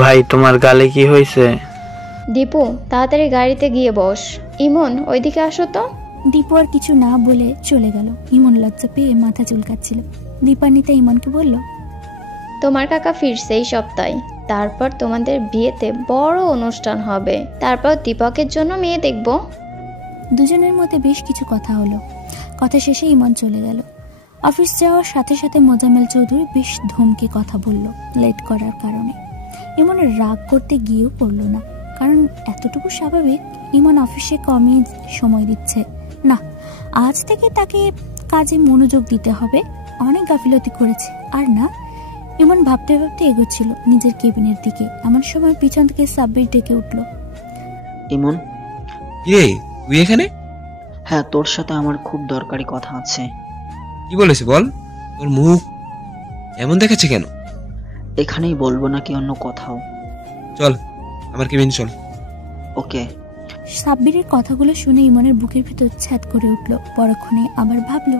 ভাই, তোমার গালে কি হয়েছে? দীপু, তাড়াতাড়ি গাড়িতে গিয়ে বস। ইমন, ওইদিকে আসো তো। দীপু আর কিছু না বলে চলে গেল। ইমন লজ্জা পেয়ে মাথা চুলকাচ্ছিল। দীপান্বিতা ইমনকে বলল, তোমার কাকা ফিরছে এই সপ্তাহে, তারপর তোমাদের বিয়েতে বড় অনুষ্ঠান হবে, তারপর দীপকের জন্য মেয়ে দেখব। দুজনের মধ্যে বেশ কিছু কথা হলো। কথা শেষে ইমন চলে গেল। অফিস যাওয়ার সাথে সাথে মোজাম্মেল চৌধুরী বেশ ধমকে কথা বলল লেট করার কারণে। ইমনের রাগ করতে গিয়েও পড়ল না, কারণ এতটুকু স্বাভাবিক। ইমন অফিসে কমই সময় দিচ্ছে না, আজ থেকে তাকে কাজে মনোযোগ দিতে হবে। অনেক গাফিলতি করেছে। আর না, ইমন ভাবতে ভাবতে এগোচ্ছিল নিজের কেবিনের দিকে। এমন সময় পিছন থেকে সাব্বির ডেকে উঠল। ইমন, কিরে তুই এখানে? হ্যাঁ, তোর সাথে আমার খুব দরকারি কথা আছে। কি বলেছে বল? তোর মুখ এমন দেখাচ্ছে কেন? এখানেই বলবো নাকি অন্য কোথাও? চল আমার কেবিন চল। ওকে। সাব্বিরের কথাগুলো শুনে ইমনের বুকের ভিতর ছ্যাদ করে উঠল। পরক্ষণে আবার ভাবলো,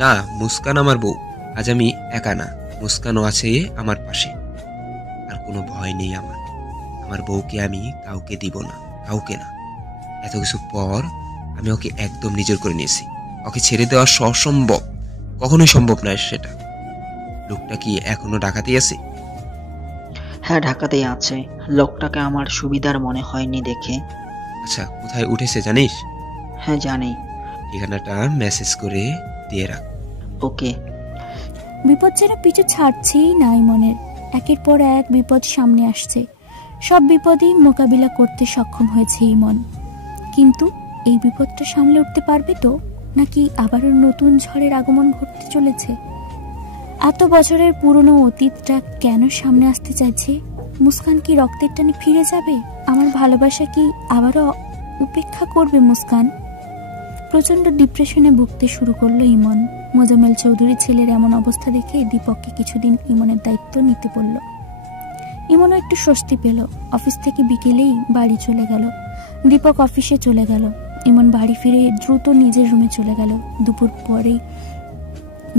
না, মুস্কান আমার বউ। আজ আমি একা না, মুস্কানও আছে আমার পাশে। আর কোনো ভয় নেই আমার। আমার বউকে আমি কাউকে দিব না, কাউকে না। এত কিছু পর আমি ওকে একদম নিজের করে নিয়েছি। ওকে ছেড়ে দেওয়া অসম্ভব, কখনোই সম্ভব নয় সেটা। লোকটা কি এখনো ঢাকাতেই আছে? হ্যাঁ, ঢাকাতেই আছে। লোকটাকে আমার সুবিধার মনে হয়নি দেখে। আচ্ছা, কোথায় উঠেছে জানিস? হ্যাঁ জানি। ঠিকানাটা মেসেজ করে দিয়ে রাখ। ওকে। বিপদ যেন পিছু ছাড়ছেই না ইমনের। একের পর এক বিপদ সামনে আসছে। সব বিপদই মোকাবিলা করতে সক্ষম হয়েছে ইমন। কিন্তু এই বিপদটা সামলে উঠতে পারবে তো, নাকি আবারও নতুন ঝড়ের আগমন ঘটতে চলেছে? এত বছরের পুরনো অতীতটা কেন সামনে আসতে চাইছে? মুস্কান কি রক্তের টানে ফিরে যাবে? আমার ভালোবাসা কি আবারও উপেক্ষা করবে মুস্কান? প্রচন্ড ডিপ্রেশনে ভুগতে শুরু করলো ইমন। মোজাম্মেল চৌধুরী ছেলের এমন অবস্থা দেখে দীপককে কিছুদিন ইমনের দায়িত্ব নিতে বলল। ইমনও একটু স্বস্তি পেল। অফিস থেকে বিকেলেই বাড়ি চলে গেল। দীপক অফিসে চলে গেল। ইমন বাড়ি ফিরে দ্রুত নিজের রুমে চলে গেল। দুপুর পরেই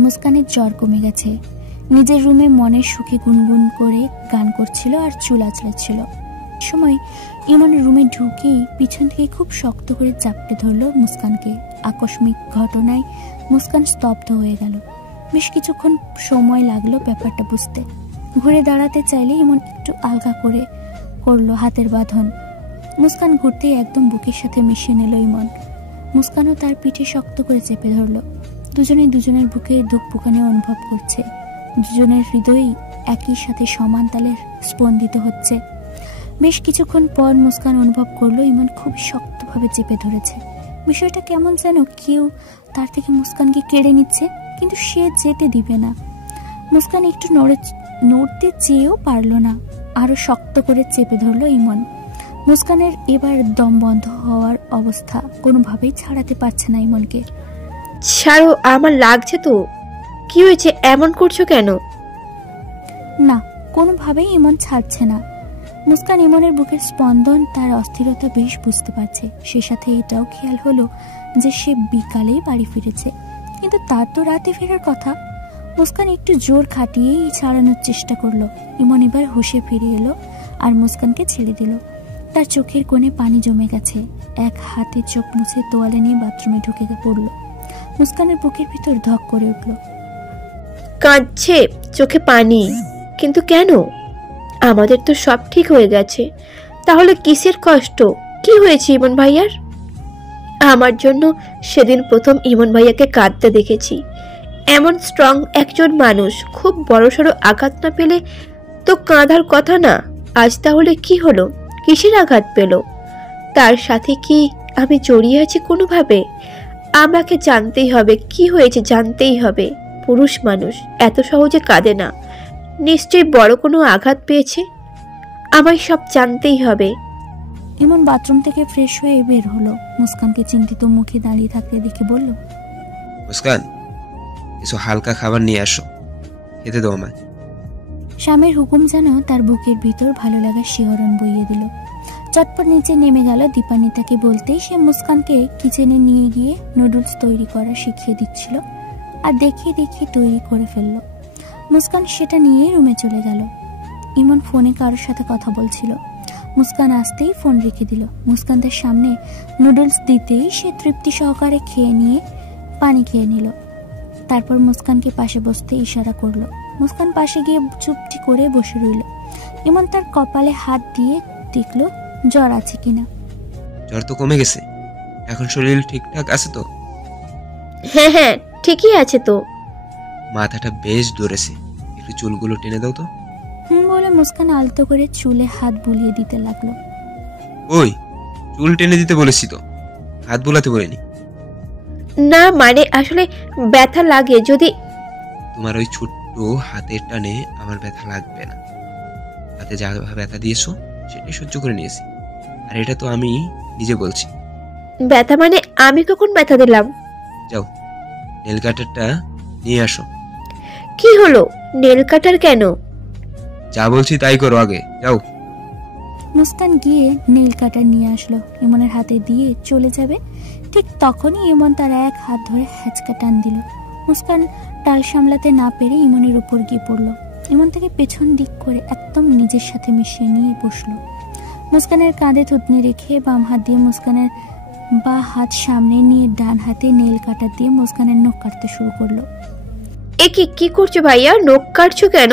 মুস্কানের জ্বর কমে গেছে। নিজের রুমে মনের সুখে গুনগুন করে গান করছিল আর চুল আঁচড়াচ্ছিল। সময় ইমন রুমে ঢুকেই পিছন থেকে খুব শক্ত করে চাপটে ধরল মুস্কানকে। আকস্মিক ঘটনায় মুস্কান স্তব্ধ হয়ে গেল। বেশ কিছুক্ষণ সময় লাগলো ব্যাপারটা বুঝতে। ঘুরে দাঁড়াতে চাইলে ইমন একটু আলগা করে করলো হাতের বাঁধন। মুস্কান ঘুরতেই একদম বুকের সাথে মিশিয়ে নিল ইমন। মুস্কানও তার পিঠে শক্ত করে চেপে ধরল। দুজনেই দুজনের বুকে ধুকপুকানি অনুভব করছে। দুজনের হৃদয়ই একই সাথে সমান তালে স্পন্দিত হচ্ছে। বেশ কিছুক্ষণ পর মুস্কান অনুভব করলো ইমন খুব শক্তভাবে চেপে ধরেছে। বিষয়টা কেমন যেন কেউ তার থেকে মুস্কানকে কেড়ে নিচ্ছে, কিন্তু সে যেতে দিবে না। মুস্কান একটু নড়তে চেয়েও পারল না। আরো শক্ত করে চেপে ধরলো ইমন। মুস্কানের এবার দম বন্ধ হওয়ার অবস্থা, কোনোভাবেই ছাড়াতে পারছে না ইমনকে। ছাড়ো, আমার লাগছে তো। কি হয়েছে, এমন করছো কেন? না, কোনোভাবেই ইমন ছাড়ছে না। মুস্কান ইমনের বুকের স্পন্দন, তার অস্থিরতা বেশ বুঝতে পারছে। সে সাথে এটাও খেয়াল হলো যে সে বিকালেই বাড়ি ফিরেছে, কিন্তু তার তো রাতে ফেরার কথা। মুস্কান একটু জোর খাটিয়েই ছাড়ানোর চেষ্টা করলো। ইমন এবার হুঁশে ফিরে এলো আর মুস্কানকে ছেড়ে দিল। তার চোখের কোণে পানি জমে গেছে। এক হাতে চোখ মুছে তোয়ালে নিয়ে বাথরুমে ঢুকে পড়ল। মুস্কানের বুকের ভিতর ধক করে উঠল। কাঁদছে, চোখে পানি, কিন্তু কেন? আমাদের তো সব ঠিক হয়ে গেছে, তাহলে কিসের কষ্ট? কি হয়েছে ইমন ভাইয়ার? আমার জন্য সেদিন প্রথম ইমন ভাইয়াকে কাঁদতে দেখেছি। এমন স্ট্রং একজন মানুষ খুব বড়সড় আঘাত না পেলে তো কাঁদার কথা না। আজ তাহলে কি হলো? কিসের আঘাত পেল? তার সাথে কি আমি জড়িয়ে আছি কোনোভাবে? আমাকে জানতেই হবে কি হয়েছে, জানতেই হবে। পুরুষ মানুষ এত সহজে কাঁদে না, নিশ্চয়ই বড় কোনো আঘাত পেয়েছে। আমায় সব জানতেই হবে। ইমন বাথরুম থেকে ফ্রেশ হয়ে বের হলো। মুস্কানকে চিন্তিত মুখে দাঁড়িয়ে থাকতে দেখে বলল, মুস্কান, কিছু হালকা খাবার নিয়ে আসো, খেতে দাও আমায়। স্বামীর হুকুম যেন তার বুকের ভিতর ভালো লাগার শিহরণ বইয়ে দিল। চটপট নিচে নেমে গেল। দীপানিতাকে বলতেই সে মুস্কানকে কিচেনে নিয়ে গিয়ে নুডলস তৈরি করা শিখিয়ে দিচ্ছিল আর দেখিয়ে দেখিয়ে তৈরি করে ফেলল। মুস্কান সেটা নিয়ে রুমে চলে গেল। ইমন ফোনে কারোর সাথে কথা বলছিল। মুস্কান আসতেই ফোন রেখে দিল। মুস্কান তার সামনে নুডলস দিতেই সে তৃপ্তি সহকারে খেয়ে নিয়ে পানি খেয়ে নিল। তারপর মুস্কানকে পাশে বসতে ইশারা করলো। মুস্কান পাশে গিয়ে চুপটি করে বসে রইল। ইমন তার কপালে হাত দিয়ে দেখলো জ্বর আছে কিনা। জ্বর তো কমে গেছে, এখন শরীর ঠিকঠাক আছে তো? হ্যাঁ হ্যাঁ, ঠিকই আছে তো। মাথাটা বেশ ধরেছে, একটু চুলগুলো টেনে দাও তো। বলে মুস্কান আলতো করে চুলে হাত বুলিয়ে দিতে লাগলো। ওই, চুল টেনে দিতে বলেছি তো, হাত বুলাতে বলিনি। না মানে আসলে ব্যথা লাগে যদি। তোমার ওই ছোট্ট হাতের টানে আমার ব্যথা লাগবে না। হাতে যা ব্যথা দিয়েছো সেটাই সহ্য করে নিয়েছি, আর এটা তো আমি নিজে বলছি। ব্যথা মানে আমি কখন ব্যথা দিলাম? যাও, নেল কাটারটা নিয়ে আসো। কি হলো? নেল কাটার কেন? যা বলছি তাই করো, আগে যাও। মুস্কান গিয়ে নেল কাটার নিয়ে আসলো। ইমনের হাতে দিয়ে চলে যাবে, ঠিক তখনই ইমন তার এক হাত ধরে হ্যাচকা টান দিল। মুস্কান টাল সামলাতে না পেরে ইমনের উপর গিয়ে পড়লো। ইমন তাকে পেছন দিক করে একদম নিজের সাথে মিশিয়ে নিয়ে বসলো। মুস্কানের কাঁধে থুতনি রেখে বাম হাত দিয়ে মুস্কানের বা হাত সামনে নিয়ে ডান হাতে নেল কাটার দিয়ে মুস্কানের নখ কাটতে শুরু করলো। এ কি করছো ভাইয়া? নখ কাটছো কেন?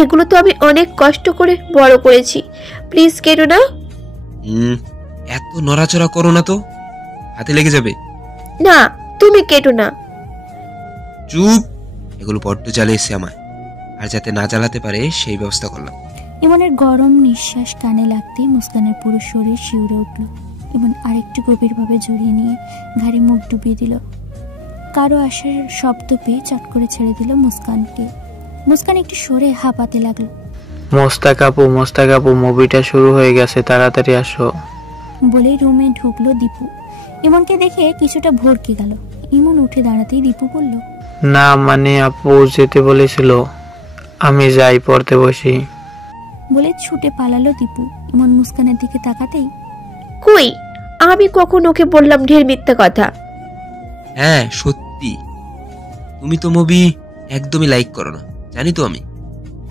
এগুলো তো আমি অনেক কষ্ট করে বড় করেছি, প্লিজ কেটো না। এত নড়াচড়া করো না তো, হাতে লেগে যাবে। না, তুমি কেটো না। চুপ, এগুলো বড্ড জ্বালিয়েছে আমায়, আর যাতে না জ্বালাতে পারে সেই ব্যবস্থা করলাম। ইমনের গরম নিঃশ্বাস কানে লাগতেই মুস্কানের পুরো শরীর শিউরে উঠল। ইমন আরেকটু গভীরভাবে জড়িয়ে নিয়ে ঘাড়ে মুখ ডুবিয়ে দিল। কারো আসার শব্দ পেয়ে চট করে ছেড়ে দিল মুস্কানকে। মুস্কান একটু সরে হাঁপাতে লাগলো। মোস্তাক আপু, মুভিটা শুরু হয়ে গেছে, তাড়াতাড়ি আসো বলেই রুমে ঢুকলো দীপু। ইমনকে দেখে কিছুটা ভরকে গেল। ইমন উঠে দাঁড়াতেই দীপু বলল, না মানে আপু যেতে বলেছিল, আমি যাই, পড়তে বসি। বলে ছুটে পালালো দীপু। ইমন মুস্কানের দিকে তাকাতেই, কই, আমি কখন ওকে বললাম ঢের মিথ্যা কথা? হ্যাঁ সত্যি, তুমি তো মুভি একদমই লাইক করো না, জানি তো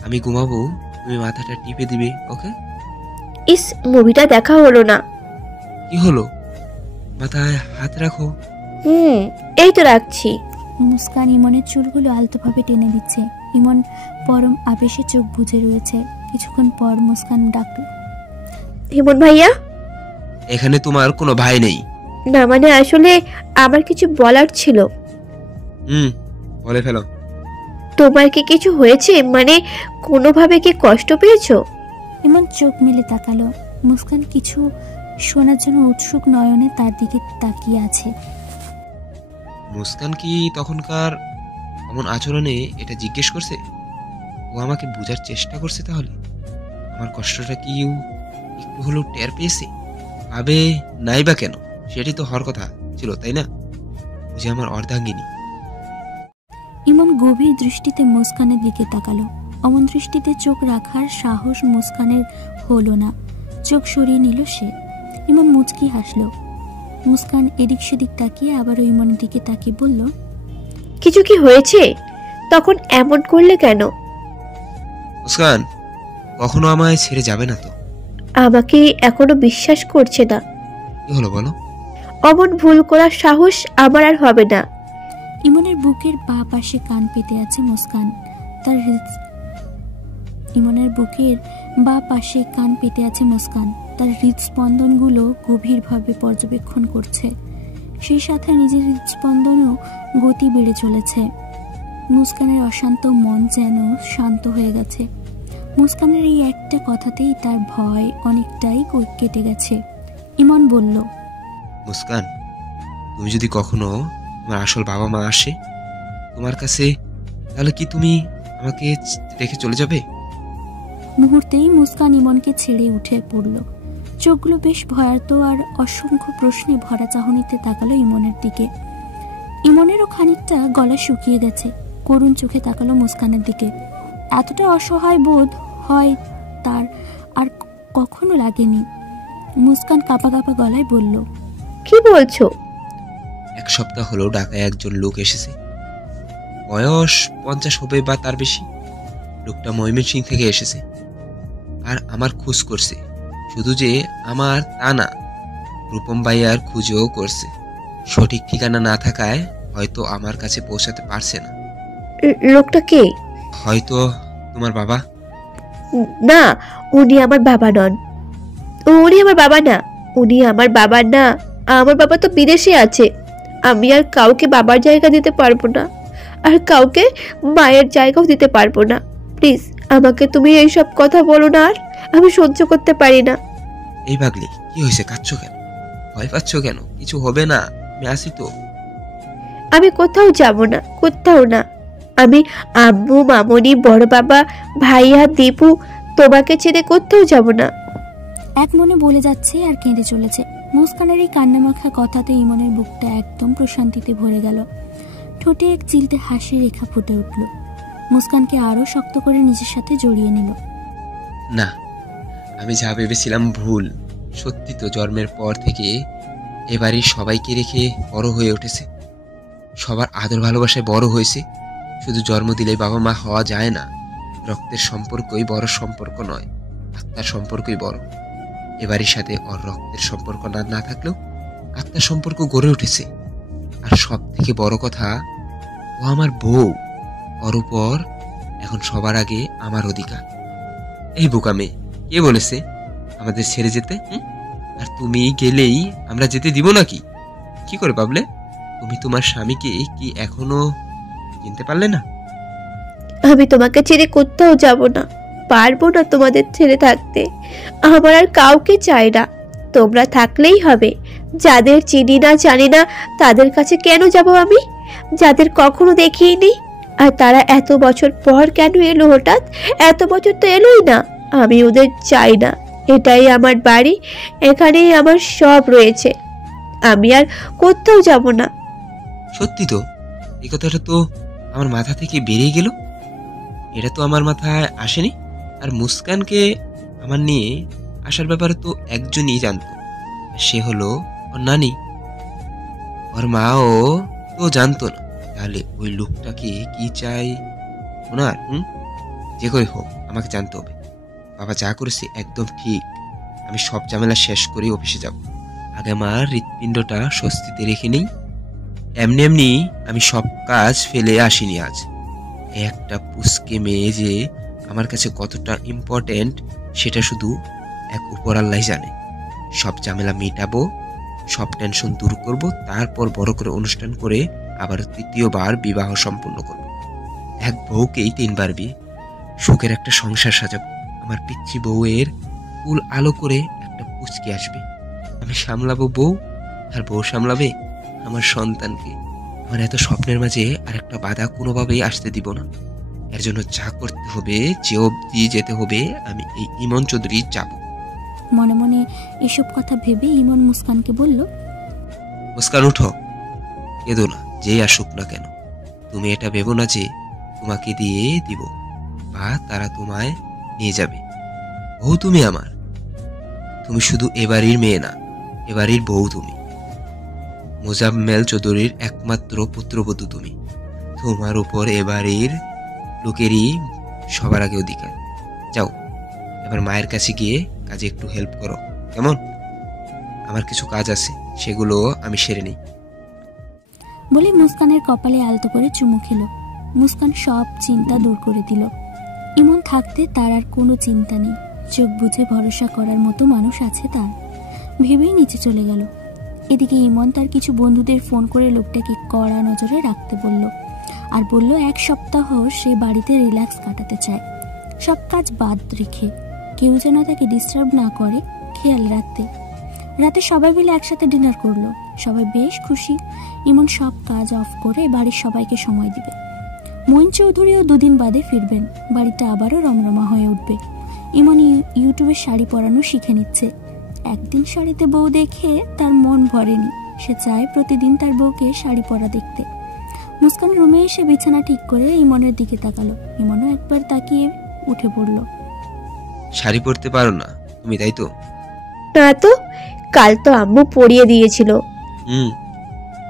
আমি ঘুমাবো, তুমি মাথাটা টিপে দিবে, ওকে? ইস, মুভিটা দেখা হলো না। কি হলো? মাথায় হাত রাখো। এই তো রাখছি। মুস্কান ইমনের চুলগুলো আলতোভাবে টেনে দিচ্ছে। ইমন পরম আবেশে চোখ বুজে রয়েছে। কিছুক্ষণ পর মুস্কান ডাকলো, ইমন ভাইয়া। এখানে তোমার কোনো ভাই নেই। না মানে আসলে আমার কিছু বলার ছিল। বলে ফেলো। তোমার কি কিছু হয়েছে? মানে কোনোভাবে কি কষ্ট পেয়েছো? ইমন চোখ মেলে তাকালো। মুস্কান কিছু শোনার জন্য উৎসুক নয়নে তার দিকে তাকিয়ে আছে। মুস্কান কি তখনকার এমন আচরণে এটা জিজ্ঞেস করছে? ও আমাকে বোঝার চেষ্টা করছে? তাহলে আমার কষ্টটা কি একটু হলেও টের পেয়েছে? ভাবে নাই বা কেন? সেটাই তো হওয়ার কথা ছিল, তাই না? বুঝে আমার অর্ধাঙ্গিনী। ইমন গভীর দৃষ্টিতে মুস্কানের দিকে তাকালো। অমন দৃষ্টিতে চোখ রাখার সাহস মুস্কানের হলো না। চোখ সরিয়ে নিল সে। ইমন মুচকি হাসলো। মুস্কান এদিক সেদিক তাকিয়ে আবারও ইমনের দিকে তাকিয়ে বলল, কিছু কি হয়েছে? তখন এমন করলে কেন? মুস্কান কখনো আমায় ছেড়ে যাবে না তো? আমাকে এখনো বিশ্বাস করছে না। কি হলো বলো? অমন ভুল করার সাহস আমার আর হবে না। ইমনের বুকের বাঁ পাশে কান পেতে আছে মুস্কান। ইমনের বুকের বাঁ পাশে কান পেতে আছে মুস্কান। তার হৃদস্পন্দনগুলো গভীরভাবে পর্যবেক্ষণ করছে। সেই সাথে নিজের হৃদস্পন্দনও গতি বেড়ে চলেছে। মুস্কানের অশান্ত মন যেন শান্ত হয়ে গেছে। মুস্কানের এই একটা কথাতেই তার ভয় অনেকটাই কেটে গেছে। ইমন বলল, মুস্কান, তুমি যদি কখনো তোমার আসল বাবা মা আসে তোমার কাছে, তাহলে কি তুমি আমাকে রেখে চলে যাবে? মুহূর্তেই মুস্কান ইমনকে ছেড়ে উঠে পড়ল। চোখগুলো বেশ ভয়ার্ত আর অসংখ্য প্রশ্নে ভরা চাহনিতে তাকালো ইমনের দিকে। ইমনেরও খানিকটা গলা শুকিয়ে গেছে। করুণ চোখে তাকালো মুস্কানের দিকে। এতটা অসহায় বোধ হয় তার আর কখনো লাগেনি। মুস্কান কাঁপা কাঁপা গলায় বলল, কি বলছো? 1 সপ্তাহ হলো ঢাকায় একজন লোক এসেছে। বয়স 50 হবে বা তার বেশি। লোকটা ময়মনসিংহ থেকে এসেছে আর আমার খোঁজ করছে। শুধু যে আমার তা না, রূপম ভাইয়ার খুঁজেও করছে। সঠিক ঠিকানা না থাকায় হয়তো আমার কাছে পৌঁছাতে পারছে না। লোকটা কে? হয়তো তোমার বাবা। না, উনি আমার বাবা নন। উনি আমার বাবা না। উনি আমার বাবা না। আমার বাবা তো বিদেশে আছে। আমি আর কাউকে বাবার জায়গা দিতে পারবো না, আর কাউকে মায়ের জায়গাও দিতে পারবো না। প্লিজ আমাকে তুমি এইসব কথা বলো না, আর আমি সহ্য করতে পারি না। এই পাগলি, কি হয়েছে? কাঁদছো কেন? ভয় পাচ্ছ কেন? কিছু হবে না, আমি আসি তো। আমি কোথাও যাব না, কোথাও না। আমি আম্মু, মামনি, বড় বাবা, ভাইয়া, দীপু তোমাকে ছেড়ে কোথাও যাব না। এক মনে বলে যাচ্ছে আর কেঁদে চলেছে। মুস্কানের এই কান্নামাখা কথাতে ইমনের বুকটা একদম প্রশান্তিতে ভরে গেল। ঠোঁটে এক চিলতে হাসির রেখা ফুটে উঠল। মুস্কানকে আরো শক্ত করে নিজের সাথে জড়িয়ে নিল। না, আমি যা ভেবেছিলাম ভুল। সত্যি তো জন্মের পর থেকে এবারই সবাইকে রেখে বড় হয়ে উঠেছে। সবার আদর ভালোবাসায় বড় হয়েছে। শুধু জন্ম দিলেই বাবা মা হওয়া যায় না। রক্তের সম্পর্কই বড় সম্পর্ক নয়, আত্মার সম্পর্কই বড়। এবারের সাথে ওর রক্তের সম্পর্ক না থাকলেও আত্মার সম্পর্ক গড়ে উঠেছে। আর সব থেকে বড় কথা, ও আমার বউ। ওর উপর এখন সবার আগে আমার অধিকার। এই বোকা মেয়ে, কে বলেছে আমাদের ছেড়ে যেতে? আর তুমি গেলেই আমরা যেতে দিব নাকি? কি করে ভাবলে? তুমি তোমার স্বামীকে কি এখনো চিনতে পারলে না? আমি তোমাকে ছেড়ে কোথাও যাব না, পারবো না তোমাদের ছেড়ে থাকতে। আমার আর কাউকে চাই না, তোমরা থাকলেই হবে। যাদের চিনি না জানি না তাদের কাছে কেন যাব আমি? যাদের কখনো দেখিনি, আর তারা এত বছর পর কেন এলো হঠাৎ? এত বছর তো এলোই না। আমি ওদের চাই না। এটাই আমার বাড়ি, এখানেই আমার সব রয়েছে। আমি আর কোথাও যাব না। সত্যি তো, এই কথাটা তো আমার মাথা থেকে বেরিয়ে গেল। এটা তো আমার মাথায় আসেনি। আর মুস্কানকে আমার নিয়ে আসার ব্যাপারে তো একজনই জানতো, সে হলো ওর নানি। ওর মাও তো জানতো না, তাহলে ওই লোকটাকে কি চাই ওনার? যে করে হোক আমাকে জানতে হবে। বাবা যা করেছে একদম ঠিক। আমি সব ঝামেলা শেষ করে অফিসে যাব। আগে আমার হৃৎপিণ্ডটা স্বস্তিতে রেখে নেই। এমনি এমনি আমি সব কাজ ফেলে আসিনি আজ। একটা পুচকে মেয়ে যে আমার কাছে কতটা ইম্পর্টেন্ট সেটা শুধু এক উপর আল্লাহ জানে। সব ঝামেলা মেটাবো, সব টেনশন দূর করব, তারপর বড় করে অনুষ্ঠান করে আবার তৃতীয়বার বিবাহ সম্পন্ন করব। এক বউকেই 3 বার বিয়ে, সুখের একটা সংসার সাজাবো। আমার পিচ্ছি বউয়ের ফুল আলো করে একটা পুচকে আসবে। আমি সামলাবো বউ, আর বউ সামলাবে আমার সন্তানকে। আমার এত স্বপ্নের মাঝে আর একটা বাধা কোনোভাবেই আসতে দিব না। এর জন্য যা করতে হবে, যে অবধি যেতে হবে, আমি এই ইমন চৌধুরী যাব। মনে মনে এসব কথা ভেবে ইমন মুস্কানকে বলল, মুস্কান উঠো, কেঁদো না, যেই আসুক না কেন। তুমি এটা ভেবো না যে তোমাকে দিয়ে দিব বা তারা তোমায় নিয়ে যাবে। বউ তুমি আমার, তুমি শুধু এবাড়ির মেয়ে না, এবাড়ির বউ তুমি। মোজাম্মেল চৌধুরীর একমাত্র পুত্রবধূ তুমি। তোমার উপর এবাড়ির লোকেরই সবার আগে অধিকার। যাও এবার মায়ের কাছে গিয়ে কাজে একটু হেল্প করো, কেমন? আমার কিছু কাজ আছে, সেগুলো আমি সেরে নিই। বলে মুস্কানের কপালে আলতো করে চুমু খেল। মুস্কান সব চিন্তা দূর করে দিল। ইমন থাকতে তার আর কোনো চিন্তা নেই। চোখ বুঝে ভরসা করার মতো মানুষ আছে তার, ভেবেই নিচে চলে গেল। এদিকে ইমন তার কিছু বন্ধুদের ফোন করে লোকটাকে কড়া নজরে রাখতে বলল, আর বলল 1 সপ্তাহ সে বাড়িতে রিল্যাক্স কাটাতে চায়, সব কাজ বাদ রেখে, কেউ যেন তাকে ডিস্টার্ব না করে খেয়াল রাখতে। রাতে সবাই মিলে একসাথে ডিনার করলো। সবাই বেশ খুশি। ইমন সব কাজ অফ করে বাড়ির সবাইকে সময় দিবে। মঈন চৌধুরীও 2 দিন বাদে ফিরবেন। বাড়িটা আবারও রমরমা হয়ে উঠবে। ইমন ইউটিউবে শাড়ি পরানো শিখে নিচ্ছে। একদিন শাড়িতে বউ দেখে তার মন ভরেনি। সে চায় প্রতিদিন তার বউকে শাড়ি পরা দেখতে। মুস্কান রুমে এসে বিছানা ঠিক করে ইমনের দিকে তাকালো। ইমনও একবার তাকিয়ে উঠে পড়ল। শাড়ি পরতে পারো না তুমি, তাই তো? না তো, কাল তো আম্মু পরিয়ে দিয়েছিল।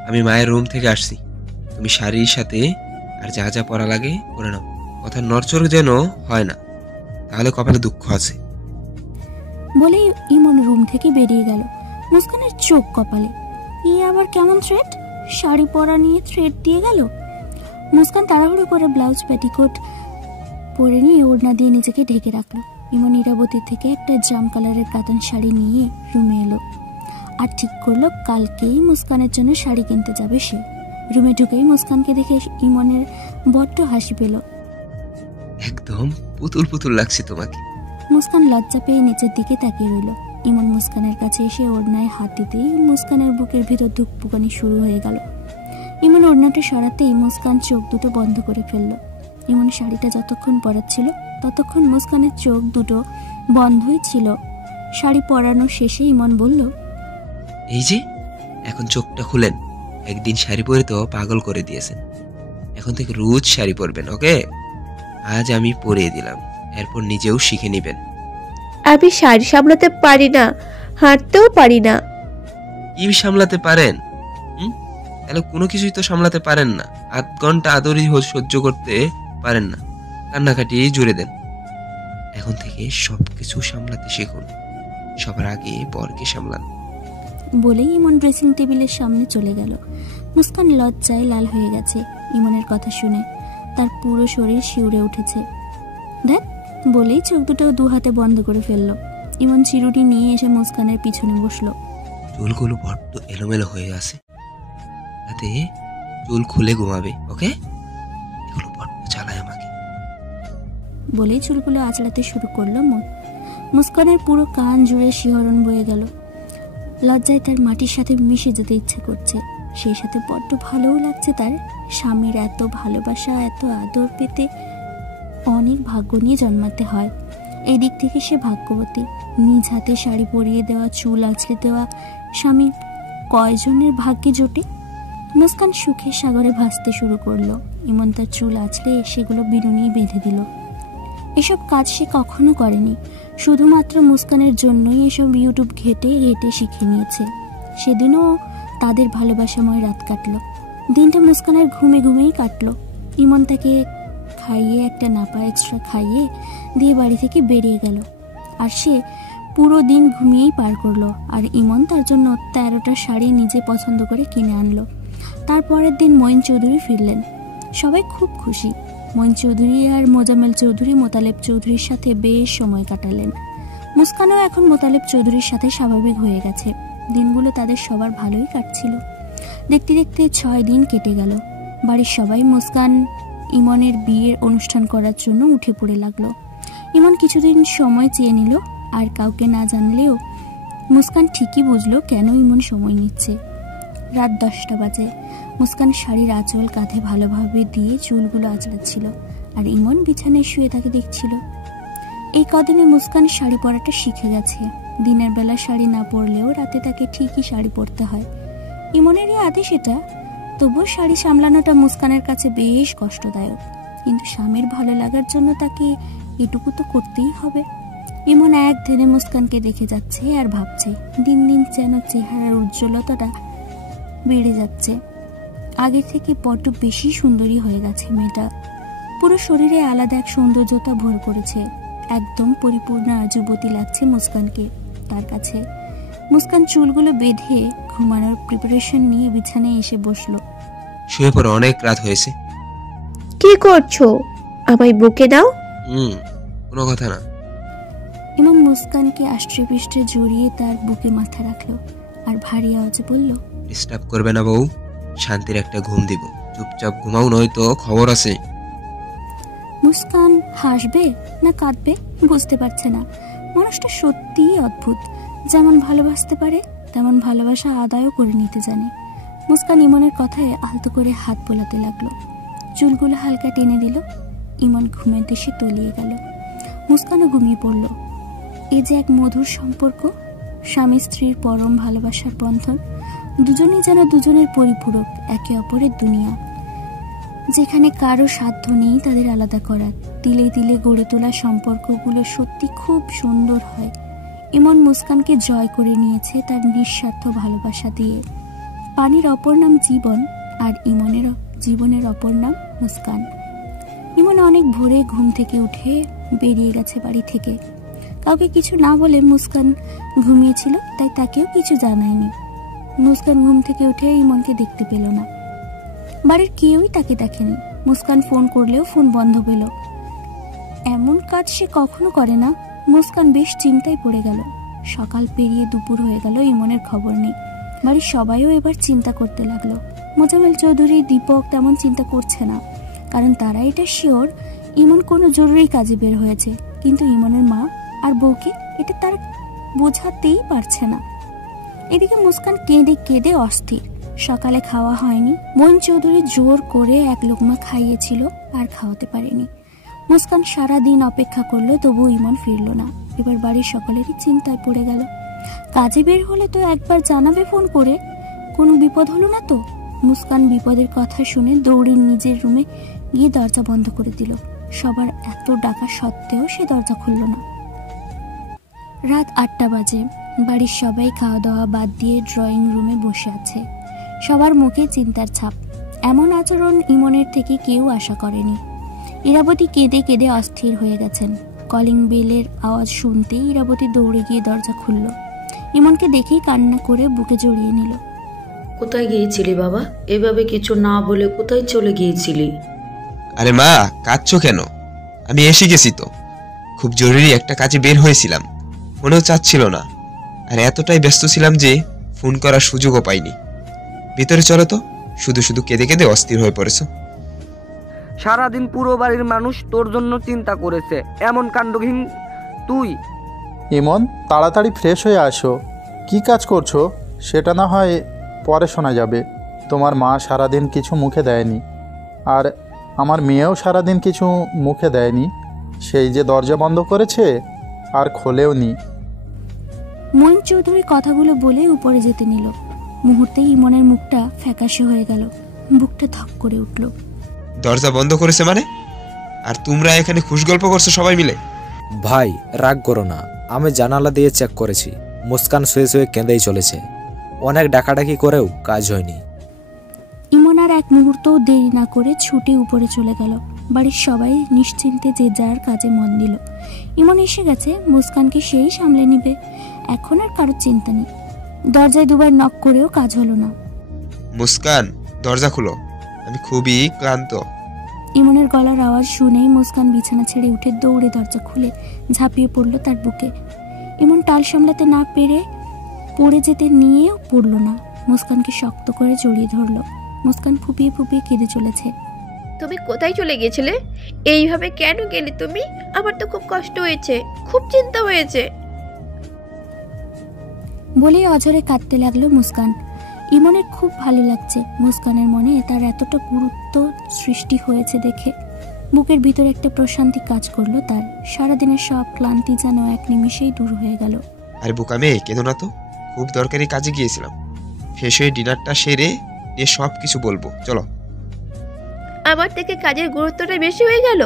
আমি মায়ের রুম থেকে আসছি। তুমি শাড়ির সাথে আর যা যা পরা লাগে পরে নাও। কথা নড়চড় যেন হয় না, তাহলে কপালে দুঃখ আছে। বলেই ইমন রুম থেকে বেরিয়ে গেল। মুস্কানের চোখ কপালে। আবার কেমন থ্রেট? শাড়ি পরা নিয়ে থ্রেট দিয়ে গেল। মুস্কান তাড়াহুড়ো করে ব্লাউজ পেটিকোট পরে নিয়ে ওড়না দিয়ে নিজেকে ঢেকে রাখলো। ইমন ইরাবতী থেকে একটা জাম কালারের কাতান শাড়ি নিয়ে রুমে এলো আর ঠিক করলো কালকেই মুস্কানের জন্য শাড়ি কিনতে যাবে সে। রুমে ঢুকেই মুস্কানকে দেখে ইমনের বড্ড হাসি পেল। একদম পুতুল পুতুল লাগছে তোমাকে। মুস্কান লজ্জা পেয়ে নিচের দিকে তাকিয়ে রইল। ইমন মুস্কানের কাছে এসে ওড়নায় হাত দিতেই মুস্কানের বুকের ভিতর ধুকপুকানি শুরু হয়ে গেল। ইমন ওড়নাটা সরাতেই মুস্কান চোখ দুটো বন্ধ করে ফেলল। ইমন শাড়িটা যতক্ষণ পরাচ্ছিল ততক্ষণ মুস্কানের চোখ দুটো বন্ধই ছিল। শাড়ি পরানো শেষে ইমন বলল, এই যে এখন চোখটা খুলেন। একদিন শাড়ি পরে তো পাগল করে দিয়েছেন, এখন থেকে রোজ শাড়ি পরবেন, ওকে? আজ আমি পরিয়ে দিলাম, এরপর নিজেও শিখে নেবেন। আমি শাড়ি সামলাতে পারি না, হাঁটতেও পারি না। কি সামলাতে পারেন? তাহলে কোনো কিছুই তো সামলাতে পারেন না। 8 ঘন্টা আদরই সহ্য করতে পারেন না, কান্নাকাটি জুড়ে দেন। এখন থেকে সবকিছু সামলাতে শিখুন, সবার আগে বরকে সামলান। বলেই ইমন ড্রেসিং টেবিলের সামনে চলে গেল। মুস্কান লজ্জায় লাল হয়ে গেছে। ইমনের কথা শুনে তার পুরো শরীর শিউরে উঠেছে। দেখ, বলেই চোখ দুটো 2 হাতে বন্ধ করে ফেললো। ইমন চিরুটি নিয়ে এসে মুস্কানের পিছনে বসলো। চুলগুলো বড্ড এলোমেলো হয়ে আছে, তাতে চুল খুলে ঘুমাবে, ওকে? এগুলো বড্ড চালায় আমাকে। বলেই চুলগুলো আঁচড়াতে শুরু করলো। মুস্কানের পুরো কান জুড়ে শিহরণ বয়ে গেল। লজ্জায় তার মাটির সাথে মিশে যেতে ইচ্ছে করছে। সেই সাথে বড্ড ভালোও লাগছে তার। স্বামীর এত ভালোবাসা, এত আদর পেতে অনেক ভাগ্য নিয়ে জন্মাতে হয়। এই দিক থেকে সে ভাগ্যবতী। নিজ হাতে শাড়ি পরিয়ে দেওয়া, চুল আঁচড়ে দেওয়া স্বামী কয়জনের ভাগ্যে জোটে। মুস্কান সুখের সাগরে ভাসতে শুরু করলো। ইমন তার চুল আঁচড়ে সেগুলো বিনুনি বেঁধে দিল। এসব কাজ সে কখনো করেনি, শুধুমাত্র মুস্কানের জন্যই এসব ইউটিউব ঘেটে ঘেটে শিখে নিয়েছে। সেদিনও তাদের ভালোবাসাময় রাত কাটল। দিনটা মুস্কানের ঘুমে ঘুমেই কাটলো। ইমন তাকে খাইয়ে একটা নাপা এক্সট্রা খাইয়ে দিয়ে বাড়ি থেকে বেরিয়ে গেল, আর সে পুরো দিন ঘুমিয়েই পার করলো। আর ইমন তার জন্য 13টা শাড়ি নিজে পছন্দ করে কিনে আনলো। তারপরের দিন মঈন চৌধুরী ফিরলেন। সবাই খুব খুশি। মঈন চৌধুরী আর মোজাম্মেল চৌধুরী মোতালেব চৌধুরীর সাথে বেশ সময় কাটালেন। মুস্কানও এখন মোতালেব চৌধুরীর সাথে স্বাভাবিক হয়ে গেছে। দিনগুলো তাদের সবার ভালোই কাটছিল। দেখতে দেখতে 6 দিন কেটে গেল। বাড়ির সবাই মুস্কান ইমনের বিয়ের অনুষ্ঠান করার জন্য উঠে পড়ে লাগলো। ইমন কিছুদিন সময় চেয়ে নিল, আর কাউকে না জানলেও মুস্কান ঠিকই বুঝলো কেন ইমন সময় নিচ্ছে। রাত 10টা বাজে। মুস্কান শাড়ির আঁচল কাঁধে ভালোভাবে দিয়ে চুলগুলো আঁচড়াচ্ছিল, আর ইমন বিছানায় শুয়ে তাকে দেখছিল। এই কদিনে মুস্কান শাড়ি পরাটা শিখে গেছে। দিনের বেলা শাড়ি না পরলেও রাতে তাকে ঠিকই শাড়ি পরতে হয়। ইমনেরই আদেশ এটা। তবুও শাড়ি সামলানোটা মুস্কানের কাছে বেশ কষ্টদায়ক, কিন্তু স্বামীর ভালো লাগার জন্য তাকে এটুকু তো করতেই হবে। ইমন এক ধ্যানে মুস্কানকে দেখে যাচ্ছে আর ভাবছে, দিন দিন যেন চেহারার উজ্জ্বলতাটা বেড়ে যাচ্ছে। আগে থেকে বড্ড বেশি সুন্দরী হয়ে গেছে মেয়েটা। পুরো শরীরে আলাদা এক সৌন্দর্যতা ভর করেছে। একদম পরিপূর্ণ যুবতী লাগছে মুস্কানকে তার কাছে। মুস্কান চুলগুলো বেঁধে ঘুমানোর প্রিপারেশন নিয়ে বিছানায় এসে বসলো। শুয়ে পড়ো, অনেক রাত হয়েছে। কি করছো? আমায় বুকে দাও। কোনো কথা না। ইমন মুস্কানকে আষ্ট্রে পৃষ্ঠে জড়িয়ে তার বুকে মাথা রাখলো আর ভারী আওয়াজে বলল, ডিস্টার্ব করবে না বউ, শান্তির একটা ঘুম দিব। চুপচাপ ঘুমাও, নয়তো খবর আছে। মুস্কান হাসবে না কাঁদবে বুঝতে পারছে না। মানুষটা সত্যিই অদ্ভুত। যেমন ভালোবাসতে পারে তেমন ভালোবাসা আদায়ও করে নিতে জানে। মুস্কান ইমনের কথায় আলতো করে হাত বোলাতে লাগলো। চুলগুলো হালকা টেনে দিল। ইমন ঘুমের দেশে তলিয়ে গেল। মুস্কানও ঘুমিয়ে পড়ল। এ যে এক মধুর সম্পর্ক, স্বামী স্ত্রীর পরম ভালোবাসার বন্ধন। দুজনেই যেন দুজনের পরিপূরক, একে অপরের দুনিয়া, যেখানে কারো সাধ্য নেই তাদের আলাদা করার। তিলে তিলে গড়ে তোলা সম্পর্কগুলো সত্যি খুব সুন্দর হয়। ইমন মুস্কানকে জয় করে নিয়েছে তার নিঃস্বার্থ ভালোবাসা দিয়ে। পানির অপর নাম জীবন, আর ইমনের জীবনের অপর নাম মুস্কান। ইমন অনেক ভোরে ঘুম থেকে উঠে বেরিয়ে গেছে বাড়ি থেকে। কাউকে কিছু না বলে মুস্কান ঘুমিয়েছিল, তাই তাকেও কিছু জানায়নি। মুস্কান ঘুম থেকে উঠে ইমনকে দেখতে পেল না। বাড়ির কেউই তাকে দেখেনি। মুস্কান ফোন করলেও ফোন বন্ধ পেল। এমন কাজ সে কখনো করে না। মুস্কান বেশ চিন্তায় পড়ে গেল। সকাল পেরিয়ে দুপুর হয়ে গেল, ইমনের খবর নেই। বাড়ির সবাইও এবার চিন্তা করতে লাগলো। মোজাম্মেল চৌধুরী, দীপক তেমন চিন্তা করছে না, কারণ তারা এটা শিওর ইমন কোনো জরুরি কাজে বের হয়েছে। কিন্তু ইমনের মা আর বউকে এটা তার বোঝাতেই পারছে না। এদিকে মুস্কান কেঁদে কেঁদে অস্থির। সকালে খাওয়া হয়নি। মঈন চৌধুরী জোর করে এক লোকমা খাইয়েছিল, আর খাওয়াতে পারেনি। মুস্কান সারা দিন অপেক্ষা করলো, তবু ইমন ফিরল না। এবার বাড়ির সকলেরই চিন্তায় পড়ে গেল। কাজে বের হলে তো একবার জানাবে ফোন করে, কোনো বিপদ হলো না তো। মুস্কান বিপদের কথা শুনে দৌড়ে নিজের রুমে গিয়ে দরজা বন্ধ করে দিল। সবার এত ডাকা সত্ত্বেও সে দরজা খুলল না। রাত 8টা বাজে। বাড়ির সবাই খাওয়া দাওয়া বাদ দিয়ে ড্রয়িং রুমে বসে আছে। সবার মুখে চিন্তার ছাপ। এমন আচরণ ইমনের থেকে কেউ আশা করেনি। ইরাবতী কেঁদে কেঁদে অস্থির হয়ে গেছেন। কলিং বেলের আওয়াজ শুনতেই ইরাবতী দৌড়ে গিয়ে দরজা খুলল। ইমনকে দেখেই কান্না করে বুকে জড়িয়ে নিল। কোথায় গিয়েছিলি বাবা? এভাবে কিছু না বলে কোথায় চলে গিয়েছিলি? আরে মা, কাঁদছো কেন? আমি এসে গেছি তো। খুব জরুরি একটা কাজে বের হয়েছিলাম, মনেও চাচ্ছিল না। আর এতটাই ব্যস্ত ছিলাম যে ফোন করার সুযোগও পাইনি। ভিতরে চলো তো। শুধু শুধু কেঁদে কেঁদে অস্থির হয়ে পড়েছো। সারাদিন পুরো বাড়ির মানুষ তোর জন্য চিন্তা করেছে, এমন কাণ্ডহীন তুই। ইমন, তাড়াতাড়ি ফ্রেশ হয়ে আসো। কি কাজ করছো সেটা না হয় পরে শোনা যাবে। তোমার মা সারাদিন কিছু মুখে দেয়নি, আর আমার মেয়েও সারাদিন কিছু মুখে দেয়নি। সেই যে দরজা বন্ধ করেছে আর খোলেও নি। মঈন চৌধুরী কথাগুলো বলে উপরে যেতে নিল। মুহূর্তেই ইমনের মুখটা ফ্যাকাশে হয়ে গেল। বুকটা ধক করে উঠল। দরজা বন্ধ করেছে মানে? আর তোমরা এখানে খুশ গল্প করছো সবাই মিলে? ভাই, রাগ করো না। আমি জানালা দিয়ে চেক করেছি। মুস্কান শুয়ে শুয়ে কেঁদেই চলেছে। অনেক ডাকাডাকি করেও কাজ হয়নি। ইমন আর এক মুহূর্তও দেরি না করে ছুটে উপরে চলে গেল। বাড়ির সবাই নিশ্চিন্তে যে যার কাজে মন দিল। ইমন এসে গেছে, মুস্কানকে সেই সামলে নিবে, এখন আর কারোর চিন্তা নেই। দরজায় দুবার নক করেও কাজ হলো না। মুস্কান, দরজা খুলো, আমি খুবই ক্লান্ত। ইমনের গলার আওয়াজ শুনেই মুস্কান বিছানা ছেড়ে উঠে দৌড়ে দরজা খুলে ঝাঁপিয়ে পড়ল তার বুকে। ইমন টাল সামলাতে না পেরে পড়ে যেতে নিয়েও পড়ল না, মুস্কানকে শক্ত করে জড়িয়ে ধরল। মুস্কান ফুপিয়ে ফুপিয়ে কেঁদে চলেছে। তুমি কোথায় চলে গিয়েছিলে? এইভাবে কেন গেলে তুমি? আমার তো খুব কষ্ট হয়েছে, খুব চিন্তা হয়েছে বলেই অঝরে কাঁদতে লাগলো মুস্কান। ইমনের খুব ভালো লাগছে মুস্কানের মনে তার এতটা গুরুত্ব সৃষ্টি হয়েছে দেখে। বুকের ভিতর একটা প্রশান্তি কাজ করলো তার। সারাদিনের সব ক্লান্তি যেন এক নিমিষেই দূর হয়ে গেল। আরে বোকা মেয়ে, কেঁদো না তো, খুব দরকারি কাজে গিয়েছিলাম। ফ্রেশ হয়ে ডিনারটা সেরে নিয়ে সব কিছু বলবো, চলো। আমার থেকে কাজের গুরুত্বটা বেশি হয়ে গেল।